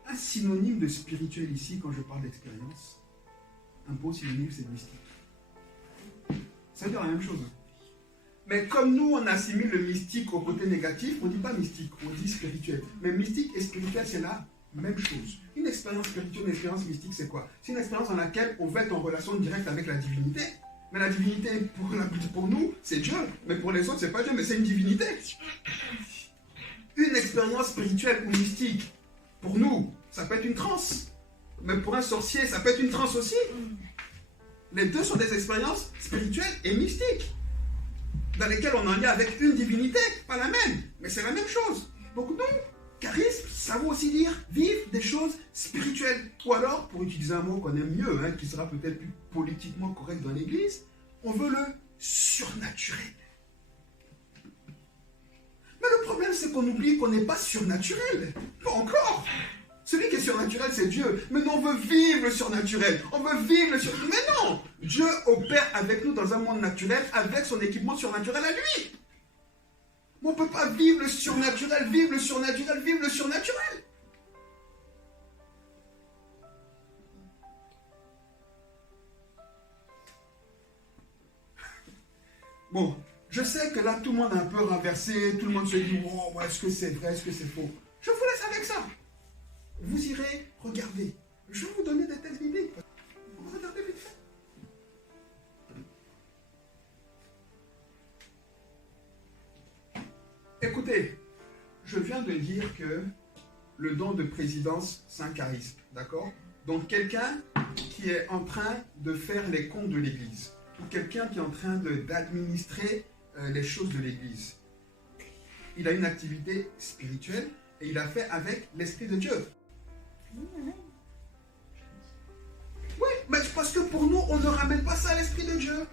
un synonyme de spirituel ici, quand je parle d'expérience, un beau synonyme, c'est mystique. Ça veut dire la même chose. Mais comme nous, on assimile le mystique au côté négatif, on ne dit pas mystique, on dit spirituel. Mais mystique et spirituel, c'est la même chose. Une expérience spirituelle, une expérience mystique, c'est quoi? C'est une expérience dans laquelle on va être en relation directe avec la divinité. Mais la divinité, pour nous, c'est Dieu. Mais pour les autres, c'est pas Dieu, mais c'est une divinité. Une expérience spirituelle ou mystique, pour nous, ça peut être une transe. Mais pour un sorcier, ça peut être une transe aussi. Les deux sont des expériences spirituelles et mystiques, dans lesquelles on en est avec une divinité, pas la même, mais c'est la même chose. Donc nous, charisme, ça veut aussi dire vivre des choses spirituelles. Ou alors, pour utiliser un mot qu'on aime mieux, qui sera peut-être plus politiquement correct dans l'Église, on veut le surnaturel. Mais le problème, c'est qu'on oublie qu'on n'est pas surnaturel. Pas encore. Celui qui est surnaturel, c'est Dieu. Mais nous, on veut vivre le surnaturel. On veut vivre le surnaturel. Mais non! Dieu opère avec nous dans un monde naturel avec son équipement surnaturel à lui. Mais on ne peut pas vivre le surnaturel, vivre le surnaturel, vivre le surnaturel. Bon, je sais que là, tout le monde est un peu renversé. Tout le monde se dit, oh, est-ce que c'est vrai, est-ce que c'est faux? Je vous laisse avec ça. Vous irez regarder. Je vais vous donner des textes bibliques. Regardez vite fait. Écoutez, je viens de dire que le don de présidence, c'est un charisme, d'accord? Donc quelqu'un qui est en train de faire les comptes de l'Église, ou quelqu'un qui est en train d'administrer les choses de l'Église, il a une activité spirituelle et il l'a fait avec l'Esprit de Dieu. Oui, mais parce que pour nous, on ne ramène pas ça à l'Esprit de Dieu.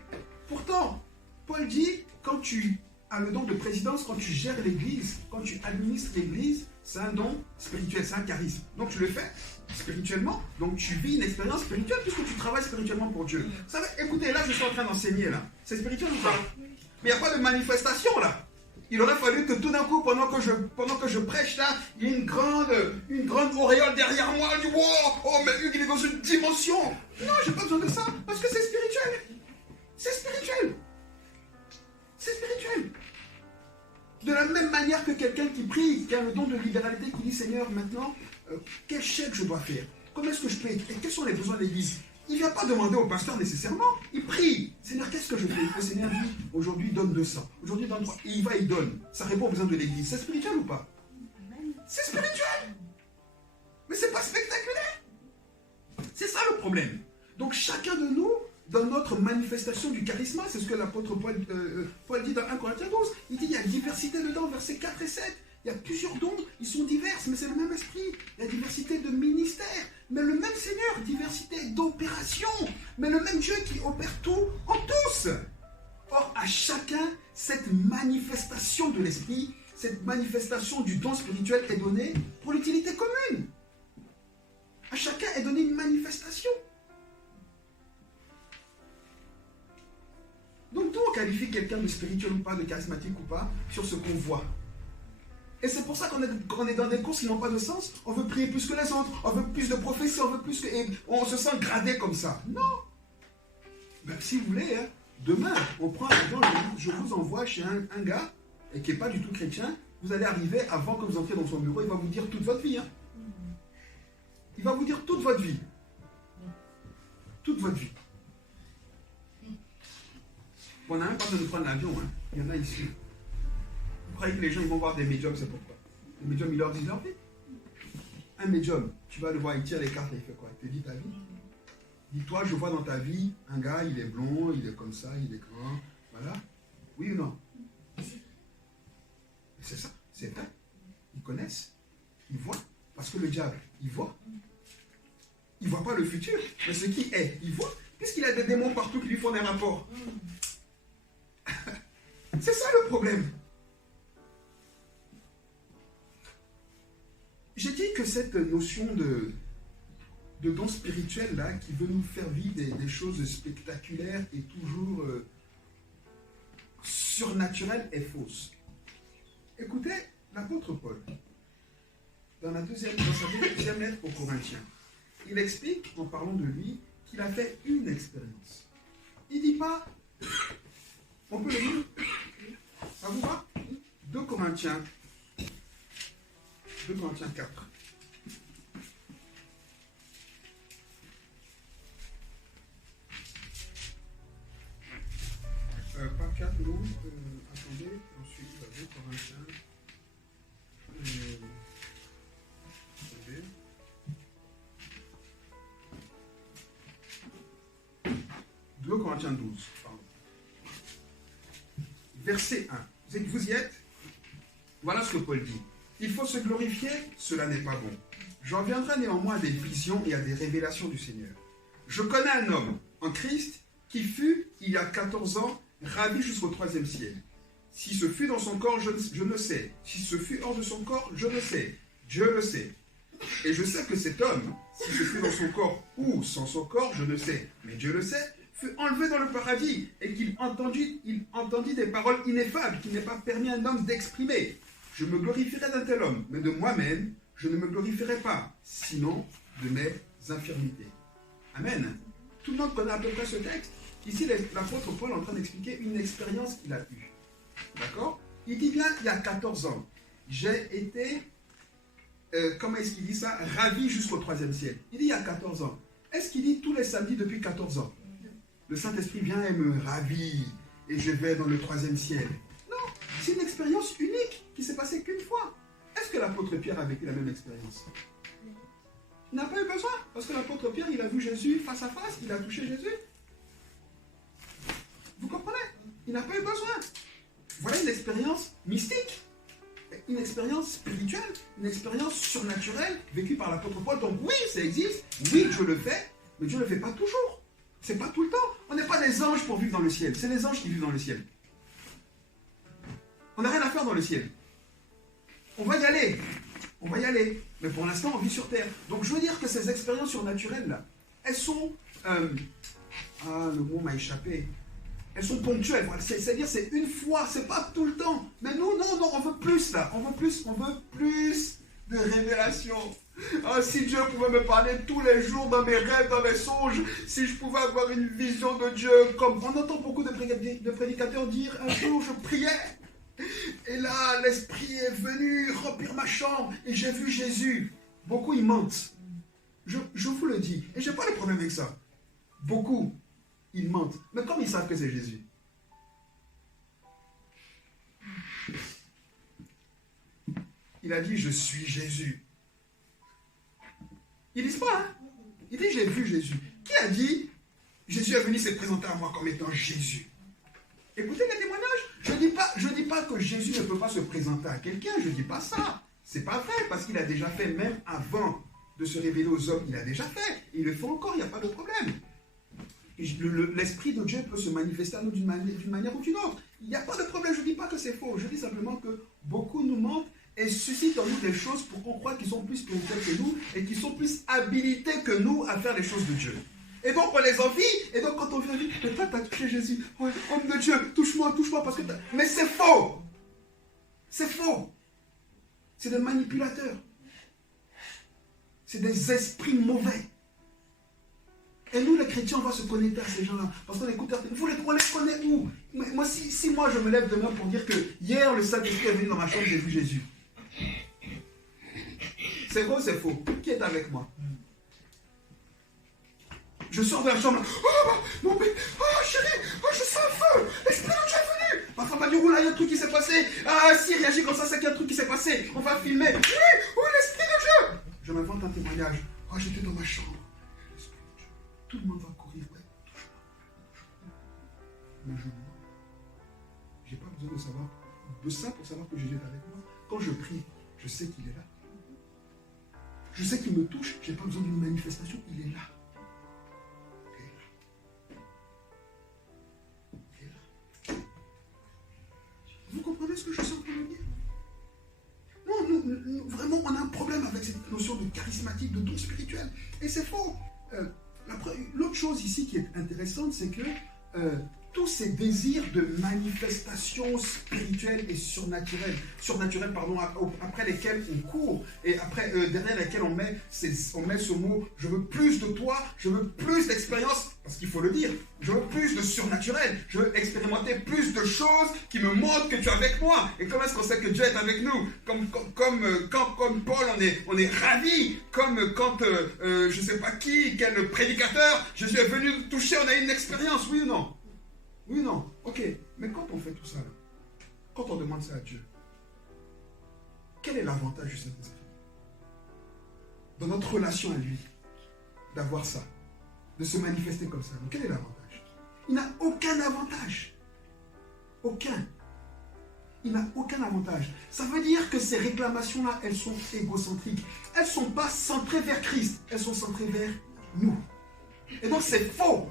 Pourtant, Paul dit, quand tu as le don de présidence, quand tu gères l'Église, quand tu administres l'Église, c'est un don spirituel, c'est un charisme. Donc tu le fais spirituellement, donc tu vis une expérience spirituelle puisque tu travailles spirituellement pour Dieu. Ça va, écoutez, là je suis en train d'enseigner là. C'est spirituel ou pas? Mais il n'y a pas de manifestation là. Il aurait fallu que tout d'un coup, pendant que je prêche là, il y ait une grande auréole derrière moi. Je dis, wow, oh, mais Hugues, il est dans une dimension. Non, j'ai pas besoin de ça, parce que c'est spirituel. C'est spirituel. C'est spirituel. De la même manière que quelqu'un qui prie, qui a le don de libéralité, qui dit, Seigneur, maintenant, quel chèque je dois faire, comment est-ce que je peux, et quels sont les besoins de l'Église. Il ne vient pas demander au pasteur nécessairement, il prie. Seigneur, qu'est-ce que je fais? Le Seigneur dit, aujourd'hui donne 200, aujourd'hui donne 300, et il va, il donne. Ça répond aux besoins de l'Église. C'est spirituel ou pas? C'est spirituel. Mais c'est pas spectaculaire. C'est ça le problème. Donc chacun de nous, dans notre manifestation du charisme, c'est ce que l'apôtre Paul dit dans 1 Corinthiens 12, il dit il y a diversité dedans, versets 4 et 7. Il y a plusieurs dons, ils sont divers, mais c'est le même esprit. Il y a diversité de ministères, mais le même Seigneur, diversité d'opérations, mais le même Dieu qui opère tout en tous. Or, à chacun, cette manifestation de l'esprit, cette manifestation du don spirituel est donnée pour l'utilité commune. À chacun est donnée une manifestation. Donc, tout on qualifie quelqu'un de spirituel ou pas, de charismatique ou pas, sur ce qu'on voit. Et c'est pour ça qu'on est dans des courses qui n'ont pas de sens. On veut prier plus que les autres, on veut plus de prophéties, on veut plus que... Et on se sent gradé comme ça. Non. Ben, si vous voulez, hein, demain, on prend un exemple, je vous envoie chez un gars et qui n'est pas du tout chrétien. Vous allez arriver, avant que vous entriez dans son bureau, il va vous dire toute votre vie. Hein. Il va vous dire toute votre vie. Toute votre vie. Bon, on n'a même pas besoin de prendre l'avion. Hein. Il y en a ici. Vous croyez que les gens ils vont voir des médiums, c'est pourquoi? Les médiums, ils leur disent leur vie. Un médium, tu vas le voir, il tire les cartes et il fait quoi? Il te dit ta vie. Dis-toi, je vois dans ta vie un gars, il est blond, il est comme ça, il est grand. Voilà. Oui ou non? C'est ça, c'est vrai. Ils connaissent, ils voient. Parce que le diable, il voit. Il ne voit pas le futur, mais ce qui est, il voit. Puisqu'il a des démons partout qui lui font des rapports. C'est ça le problème. J'ai dit que cette notion de don spirituel là, qui veut nous faire vivre des choses spectaculaires et toujours surnaturelles est fausse. Écoutez, l'apôtre Paul, dans sa deuxième lettre aux Corinthiens, il explique, en parlant de lui, qu'il a fait une expérience. Il ne dit pas, on peut le lire, ça vous va? 2 Corinthiens 4. Pas 4, non. Attendez, ensuite, 2 Corinthiens. Attendez. 2 Corinthiens 12, pardon. Verset 1. Vous y êtes? Voilà ce que Paul dit. Il faut se glorifier, cela n'est pas bon. J'en viendrai néanmoins à des visions et à des révélations du Seigneur. Je connais un homme en Christ qui fut, il y a 14 ans, ravi jusqu'au 3e ciel. Si ce fut dans son corps, je ne sais. Si ce fut hors de son corps, je ne sais. Dieu le sait. Et je sais que cet homme, si ce fut dans son corps ou sans son corps, je ne sais. Mais Dieu le sait, fut enlevé dans le paradis et qu'il entendit des paroles ineffables qu'il n'est pas permis à un homme d'exprimer. Je me glorifierai d'un tel homme, mais de moi-même, je ne me glorifierai pas, sinon de mes infirmités. Amen. Tout le monde connaît à peu près ce texte. Ici, l'apôtre Paul est en train d'expliquer une expérience qu'il a eue. D'accord? Il dit bien, il y a 14 ans, j'ai été, comment est-ce qu'il dit ça? Ravi jusqu'au 3e ciel. Il dit il y a 14 ans. Est-ce qu'il dit tous les samedis depuis 14 ans? Le Saint-Esprit vient et me ravit et je vais dans le 3e ciel. Non, c'est une expérience unique qui s'est passée qu'une fois. Est-ce que l'apôtre Pierre a vécu la même expérience? Il n'a pas eu besoin, parce que l'apôtre Pierre, il a vu Jésus face à face, il a touché Jésus. Vous comprenez? Il n'a pas eu besoin. Voilà une expérience mystique, une expérience spirituelle, une expérience surnaturelle vécue par l'apôtre Paul. Donc oui, ça existe, oui, Dieu le fait, mais Dieu ne le fait pas toujours. C'est pas tout le temps. On n'est pas des anges pour vivre dans le ciel. C'est les anges qui vivent dans le ciel. On n'a rien à faire dans le ciel. On va y aller. On va y aller. Mais pour l'instant, on vit sur terre. Donc je veux dire que ces expériences surnaturelles-là, elles sont... le mot m'a échappé. Elles sont ponctuelles. C'est-à-dire c'est une fois, c'est pas tout le temps. Mais nous, non, on veut plus là. On veut plus de révélation. Oh, si Dieu pouvait me parler tous les jours dans mes rêves, dans mes songes, si je pouvais avoir une vision de Dieu, comme on entend beaucoup de prédicateurs dire, un jour je priais, et là l'Esprit est venu remplir ma chambre, et j'ai vu Jésus. Beaucoup, ils mentent. Je vous le dis. Et je n'ai pas de problème avec ça. Beaucoup, ils mentent. Mais comme ils savent que c'est Jésus. Il a dit, je suis Jésus. Ils ne disent pas, hein? Il dit, j'ai vu Jésus. Qui a dit, Jésus est venu se présenter à moi comme étant Jésus? Écoutez les témoignages. Je ne dis pas que Jésus ne peut pas se présenter à quelqu'un. Je ne dis pas ça. C'est pas vrai, parce qu'il a déjà fait, même avant de se révéler aux hommes, il a déjà fait. Il le fait encore, il n'y a pas de problème. L'Esprit de Dieu peut se manifester à nous d'une manière ou d'une autre. Il n'y a pas de problème, je ne dis pas que c'est faux. Je dis simplement que beaucoup nous mentent et suscitent en nous des choses pour qu'on croit qu'ils sont plus spirituels que nous et qu'ils sont plus habilités que nous à faire les choses de Dieu. Et donc on les envie, et donc quand on vient dire, mais toi t'as touché Jésus, ouais, homme de Dieu, touche-moi, parce que t'as... Mais c'est faux. C'est faux. C'est des manipulateurs. C'est des esprits mauvais. Et nous, les chrétiens, on va se connecter à ces gens-là. Parce qu'on écoute, on les connaît où? Moi, si moi, je me lève demain pour dire que hier, le Saint-Esprit est venu dans ma chambre, j'ai vu Jésus. C'est vrai ou c'est faux? Qui est avec moi? Je sors de la chambre, mon bébé, chérie, je sens un feu, l'Esprit de Dieu est venu. Ma femme va dire, oh là, il y a un truc qui s'est passé. Ah, si, réagit comme ça, c'est qu'il y a un truc qui s'est passé. On va filmer. Oui, l'Esprit de Dieu. Je m'invente un témoignage. J'étais dans ma chambre. L'Esprit de Dieu. Tout le monde va courir, ouais. Mais je vois. Je n'ai pas besoin de savoir de ça pour savoir que Jésus est avec moi. Quand je prie, je sais qu'il est là. Je sais qu'il me touche, je n'ai pas besoin d'une manifestation, il est là. Vous comprenez ce que je suis en train de dire? Non, nous, vraiment, on a un problème avec cette notion de charismatique, de don spirituel. Et c'est faux. L'autre chose ici qui est intéressante, c'est que tous ces désirs de manifestation spirituelle et surnaturelle, après lesquels on court, et derrière lesquels on met ce mot, je veux plus de toi, je veux plus d'expérience, parce qu'il faut le dire, je veux plus de surnaturel, je veux expérimenter plus de choses qui me montrent que tu es avec moi. Et comment est-ce qu'on sait que Dieu est avec nous? Comme Paul, on est ravis, comme quand, je ne sais pas quel prédicateur, Jésus est venu nous toucher, on a eu une expérience, oui ou non? Oui ou non? Ok, mais quand on fait tout ça, là, quand on demande ça à Dieu, quel est l'avantage du Saint-Esprit? Dans notre relation à lui, d'avoir ça, de se manifester comme ça. Donc quel est l'avantage? Il n'a aucun avantage. Aucun. Il n'a aucun avantage. Ça veut dire que ces réclamations-là, elles sont égocentriques. Elles ne sont pas centrées vers Christ, elles sont centrées vers nous. Et donc c'est faux.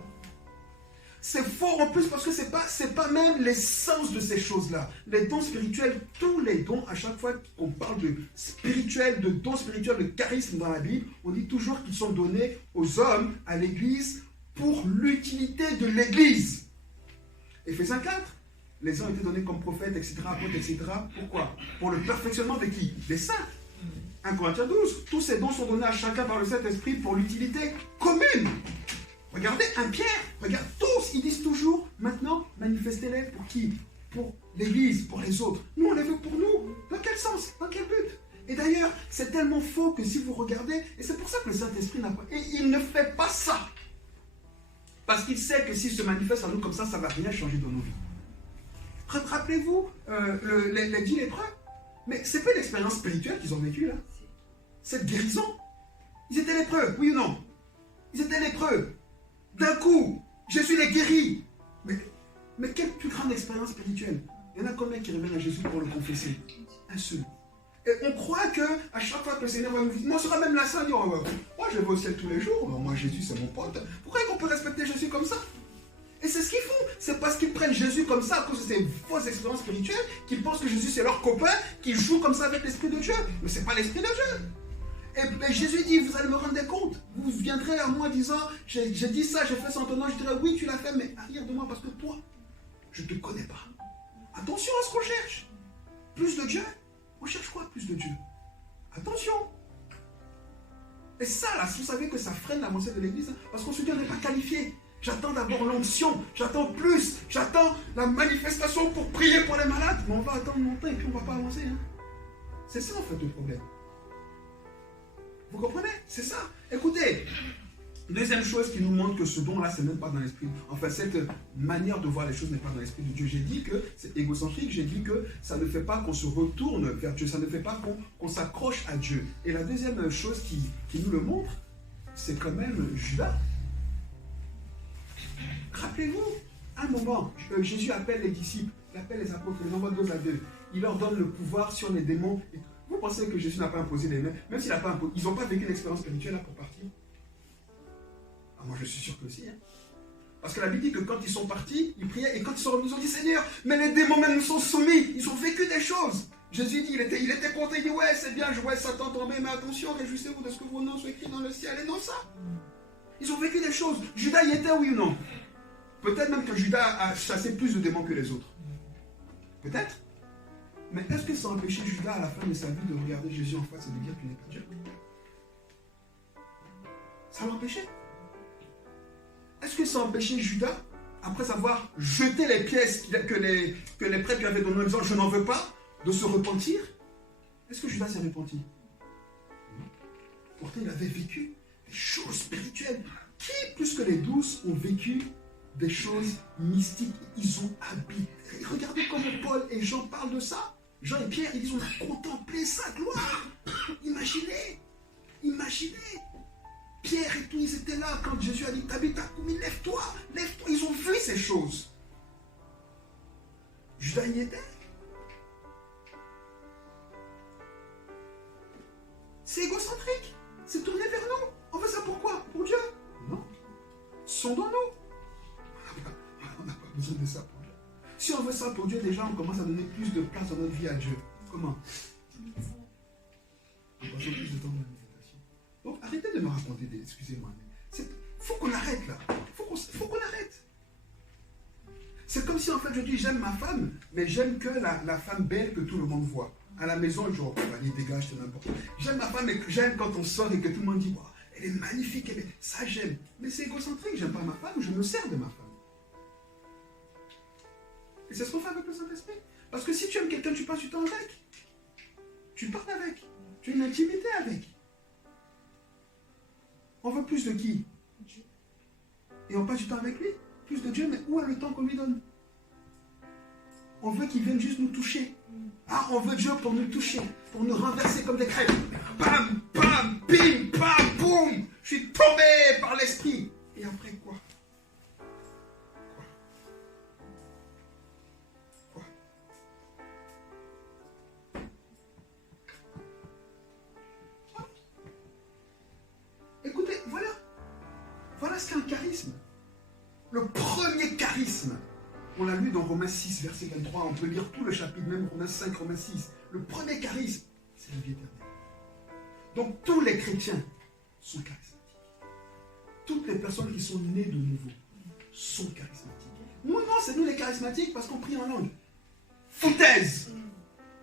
C'est faux en plus parce que c'est pas même l'essence de ces choses-là. Les dons spirituels, tous les dons, à chaque fois qu'on parle de spirituel, de dons spirituels, de charisme dans la Bible, on dit toujours qu'ils sont donnés aux hommes, à l'Église, pour l'utilité de l'Église. Éphésiens 4, les uns ont été donnés comme prophètes, etc., apôtres, etc. Pourquoi? Pour le perfectionnement de qui? Des saints. 1 Corinthiens 12, tous ces dons sont donnés à chacun par le Saint-Esprit pour l'utilité commune. Regardez, Pierre, regarde, tous, ils disent toujours, maintenant, manifestez-les pour qui? Pour l'Église, pour les autres. Nous, on les veut pour nous. Dans quel sens? Dans quel but? Et d'ailleurs, c'est tellement faux que si vous regardez, et c'est pour ça que le Saint-Esprit n'a pas... Et il ne fait pas ça. Parce qu'il sait que s'il se manifeste en nous comme ça, ça ne va rien changer dans nos vies. Rappelez-vous, les 10 lépreux. Mais c'est pas l'expérience spirituelle qu'ils ont vécue, là. Cette guérison. Ils étaient lépreux, oui ou non? Ils étaient lépreux. D'un coup, Jésus les guérit. Mais quelle plus grande expérience spirituelle? Il y en a combien qui reviennent à Jésus pour le confesser? Un seul. Et on croit qu'à chaque fois que le Seigneur va nous dire, moi je serai même la sainte, moi je vais au ciel tous les jours, moi Jésus c'est mon pote. Pourquoi on peut respecter Jésus comme ça? Et c'est ce qu'ils font. C'est parce qu'ils prennent Jésus comme ça à cause de ces fausses expériences spirituelles, qu'ils pensent que Jésus c'est leur copain, qu'ils jouent comme ça avec l'Esprit de Dieu. Mais ce n'est pas l'Esprit de Dieu. Et Jésus dit, vous allez me rendre compte. Vous viendrez à moi disant, j'ai dit ça, j'ai fait ça en ton nom. Je dirai, oui, tu l'as fait, mais arrière de moi parce que toi, je ne te connais pas. Attention à ce qu'on cherche. Plus de Dieu. On cherche quoi, plus de Dieu? Attention. Et ça, là, si vous savez que ça freine l'avancée de l'Église, parce qu'on se dit, on n'est pas qualifié. J'attends d'abord l'onction, j'attends plus, j'attends la manifestation pour prier pour les malades. Mais on va attendre longtemps et puis on ne va pas avancer. Hein. C'est ça, en fait, le problème. Vous comprenez? C'est ça. Écoutez, deuxième chose qui nous montre que ce don-là, c'est même pas dans l'esprit. Enfin, cette manière de voir les choses n'est pas dans l'esprit de Dieu. J'ai dit que c'est égocentrique, j'ai dit que ça ne fait pas qu'on se retourne vers Dieu, ça ne fait pas qu'on s'accroche à Dieu. Et la deuxième chose qui nous le montre, c'est quand même Judas. Rappelez-vous, un moment, Jésus appelle les disciples, il appelle les apôtres, il les envoie 2 à 2. Il leur donne le pouvoir sur les démons. Vous pensez que Jésus n'a pas imposé les mains? Même s'il n'a pas imposé, ils n'ont pas vécu une expérience spirituelle là pour partir? Ah, moi je suis sûr que si. Hein. Parce que la Bible dit que quand ils sont partis, ils priaient, et quand ils sont revenus, ils ont dit Seigneur, mais les démons même nous sont soumis, ils ont vécu des choses. Jésus dit, il était content, il dit ouais, c'est bien, je vois Satan tomber, mais attention, réjouissez-vous de ce que vos noms soient écrits dans le ciel, et non ça. Ils ont vécu des choses. Judas y était, oui ou non? Peut-être même que Judas a chassé plus de démons que les autres. Peut-être. Mais est-ce que ça a empêché Judas à la fin de sa vie de regarder Jésus en face et de dire tu n'es pas Dieu? Ça l'a empêché. Est-ce que ça a empêché Judas, après avoir jeté les pièces que les prêtres lui avaient données en disant je n'en veux pas, de se repentir? Est-ce que Judas s'est repenti? Non. Pourtant il avait vécu des choses spirituelles. Qui, plus que les 12, ont vécu des choses mystiques? Ils ont habité. Regardez comment Paul et Jean parlent de ça. Jean et Pierre, ils disent on a contemplé sa gloire. Imaginez. Pierre et tout, ils étaient là quand Jésus a dit Tabitha Koumi, lève-toi. Ils ont vu ces choses. Judas y était. C'est égocentrique. C'est tourné vers nous. On fait ça pourquoi? Pour Dieu? Non. Sondons-nous. On n'a pas besoin de ça pour Dieu. Si on veut ça pour Dieu, déjà, on commence à donner plus de place dans notre vie à Dieu. Comment? On passe plus de temps dans la méditation. Donc, arrêtez de me raconter des... Excusez-moi, mais... faut qu'on arrête, là. Faut qu'on arrête. C'est comme si, en fait, je dis, j'aime ma femme, mais j'aime que la femme belle que tout le monde voit. À la maison, je dis, oh, allez, dégage, c'est n'importe quoi. J'aime ma femme, et j'aime quand on sort et que tout le monde dit, wow, elle est magnifique, ça j'aime. Mais c'est égocentrique, j'aime pas ma femme, je me sers de ma femme. Et c'est ce qu'on fait avec le Saint-Esprit. Parce que si tu aimes quelqu'un, tu passes du temps avec. Tu parles avec. Tu as une intimité avec. On veut plus de qui? Dieu. Et on passe du temps avec lui. Plus de Dieu, mais où est le temps qu'on lui donne? On veut qu'il vienne juste nous toucher. Ah, on veut Dieu pour nous toucher, pour nous renverser comme des crêpes. Bam, bam, bim, bam, boum. Je suis tombé par l'esprit. Et après quoi? Écoutez, voilà ce qu'est un charisme. Le premier charisme, on l'a lu dans Romains 6, verset 23, on peut lire tout le chapitre, même Romains 5, Romains 6. Le premier charisme, c'est la vie éternelle. Donc tous les chrétiens sont charismatiques. Toutes les personnes qui sont nées de nouveau sont charismatiques. Nous, non, c'est nous les charismatiques parce qu'on prie en langue. Foutaise!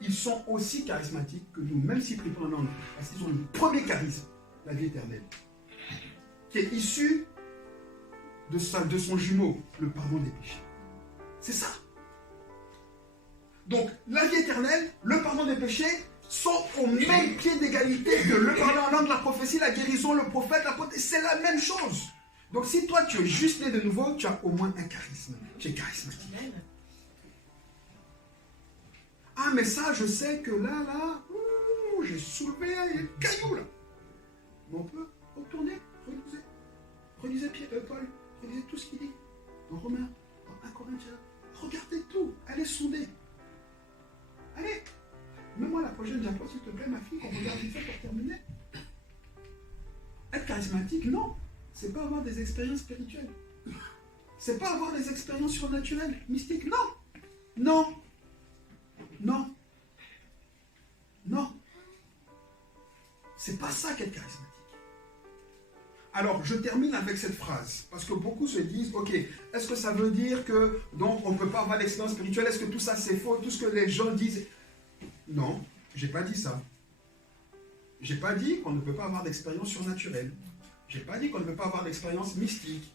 Ils sont aussi charismatiques que nous, même s'ils prient pas en langue, parce qu'ils ont le premier charisme, la vie éternelle, qui est issu de son jumeau, le pardon des péchés. C'est ça. Donc, la vie éternelle, le pardon des péchés sont au même pied d'égalité que le parler en langue, la prophétie, la guérison, le prophète, c'est la même chose. Donc, si toi, tu es juste né de nouveau, tu as au moins un charisme. Tu es charismatique. Ah, mais ça, je sais que là, j'ai soulevé un caillou, là. Mais on peut retourner, relisez Paul, relisez tout ce qu'il dit. Dans Romains, dans 1 Corinthiens. Regardez tout, allez sonder. Allez, mets-moi la prochaine diapo, s'il te plaît, ma fille, qu'on regarde vite fait pour terminer. Être charismatique, non. C'est pas avoir des expériences spirituelles. C'est pas avoir des expériences surnaturelles, mystiques, non. Non. Non. Non. C'est pas ça qu'être charismatique. Alors, je termine avec cette phrase, parce que beaucoup se disent, ok, est-ce que ça veut dire que, donc, on ne peut pas avoir l'expérience spirituelle, est-ce que tout ça c'est faux, tout ce que les gens disent? Non, j'ai pas dit ça. J'ai pas dit qu'on ne peut pas avoir d'expérience surnaturelle. J'ai pas dit qu'on ne peut pas avoir d'expérience mystique.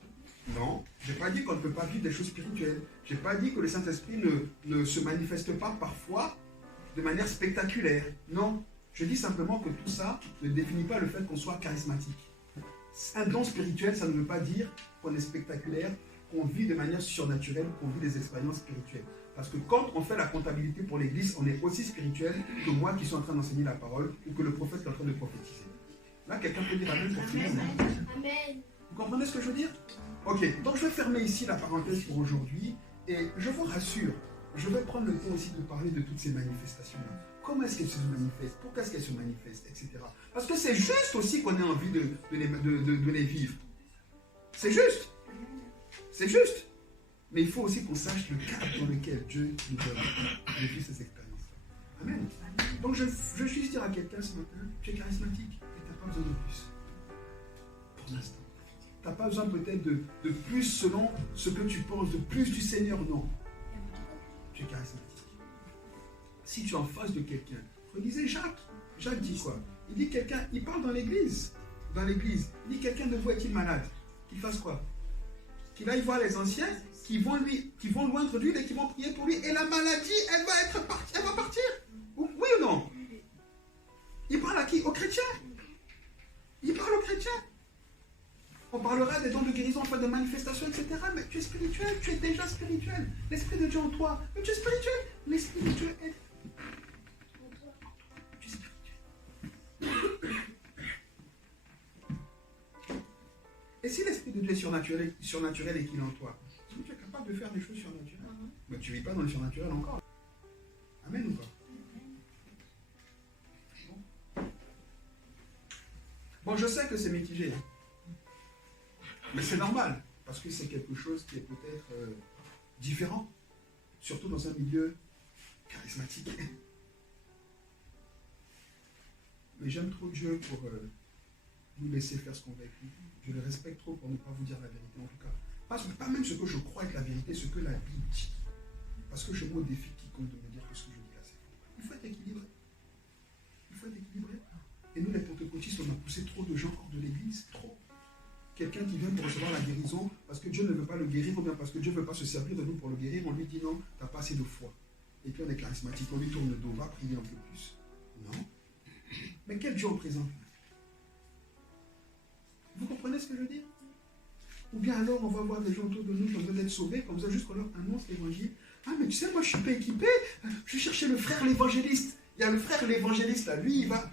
Non, j'ai pas dit qu'on ne peut pas vivre des choses spirituelles. J'ai pas dit que le Saint-Esprit ne se manifeste pas parfois de manière spectaculaire. Non, Je dis simplement que tout ça ne définit pas le fait qu'on soit charismatique. Un don spirituel, ça ne veut pas dire qu'on est spectaculaire, qu'on vit de manière surnaturelle, qu'on vit des expériences spirituelles. Parce que quand on fait la comptabilité pour l'Église, on est aussi spirituel que moi qui suis en train d'enseigner la parole ou que le prophète qui est en train de prophétiser. Là, quelqu'un peut dire Amen pour finir. Amen. Vous comprenez ce que je veux dire? Ok, donc je vais fermer ici la parenthèse pour aujourd'hui et je vous rassure, je vais prendre le temps aussi de parler de toutes ces manifestations-là. Comment est-ce qu'elles se manifestent? Pourquoi est-ce qu'elles se manifestent? Etc. Parce que c'est juste aussi qu'on ait envie de les vivre. C'est juste. C'est juste. Mais il faut aussi qu'on sache le cadre dans lequel Dieu nous donne de vivre ces expériences-là. Amen. Donc je veux juste dire à quelqu'un ce matin, tu es charismatique et tu n'as pas besoin de plus. Pour l'instant. Tu n'as pas besoin peut-être de plus selon ce que tu penses, de plus du Seigneur, non. Tu es charismatique. Si tu es en face de quelqu'un, relisez Jacques. Jacques dit quoi? Il dit quelqu'un, il parle dans l'église. Il dit quelqu'un de vous est-il malade? Qu'il fasse quoi? Qu'il aille voir les anciens qui vont loindre d'huile et qui vont prier pour lui. Et la maladie, elle va partir. Oui ou non? Il parle à qui? Aux chrétiens. Il parle aux chrétiens. On parlera des dons de guérison, enfin de manifestations, etc. Mais tu es spirituel, tu es déjà spirituel. L'Esprit de Dieu en toi. Mais tu es spirituel. L'Esprit de Dieu est en toi. Tu es spirituel. Et si l'Esprit de Dieu est surnaturel et qu'il est en toi, est-ce que tu es capable de faire des choses surnaturelles? Mais tu ne vis pas dans le surnaturel encore. Amen ou pas? Bon, je sais que c'est mitigé. Mais c'est normal, parce que c'est quelque chose qui est peut-être différent, surtout dans un milieu charismatique. Mais j'aime trop Dieu pour nous laisser faire ce qu'on va écrire. Je le respecte trop pour ne pas vous dire la vérité, en tout cas. Pas même ce que je crois être la vérité, ce que la Bible dit. Parce que je me défie quiconque de me dire que ce que je dis là, c'est faux. Il faut être équilibré. Il faut être équilibré. Et nous, les pentecôtistes, on a poussé trop de gens hors de l'église, trop. Quelqu'un qui vient pour recevoir la guérison, parce que Dieu ne veut pas le guérir, ou bien parce que Dieu ne veut pas se servir de nous pour le guérir, on lui dit non, tu n'as pas assez de foi. Et puis on est charismatique, on lui tourne le dos, on va prier un peu plus. Non. Mais quel Dieu on présente? Vous comprenez ce que je veux dire? Ou bien alors on va voir des gens autour de nous qui ont besoin d'être sauvés, comme ça, juste qu'on leur annonce l'évangile. Ah, mais tu sais, moi je suis pas équipé, je vais chercher le frère l'évangéliste. Il y a le frère l'évangéliste là, lui il va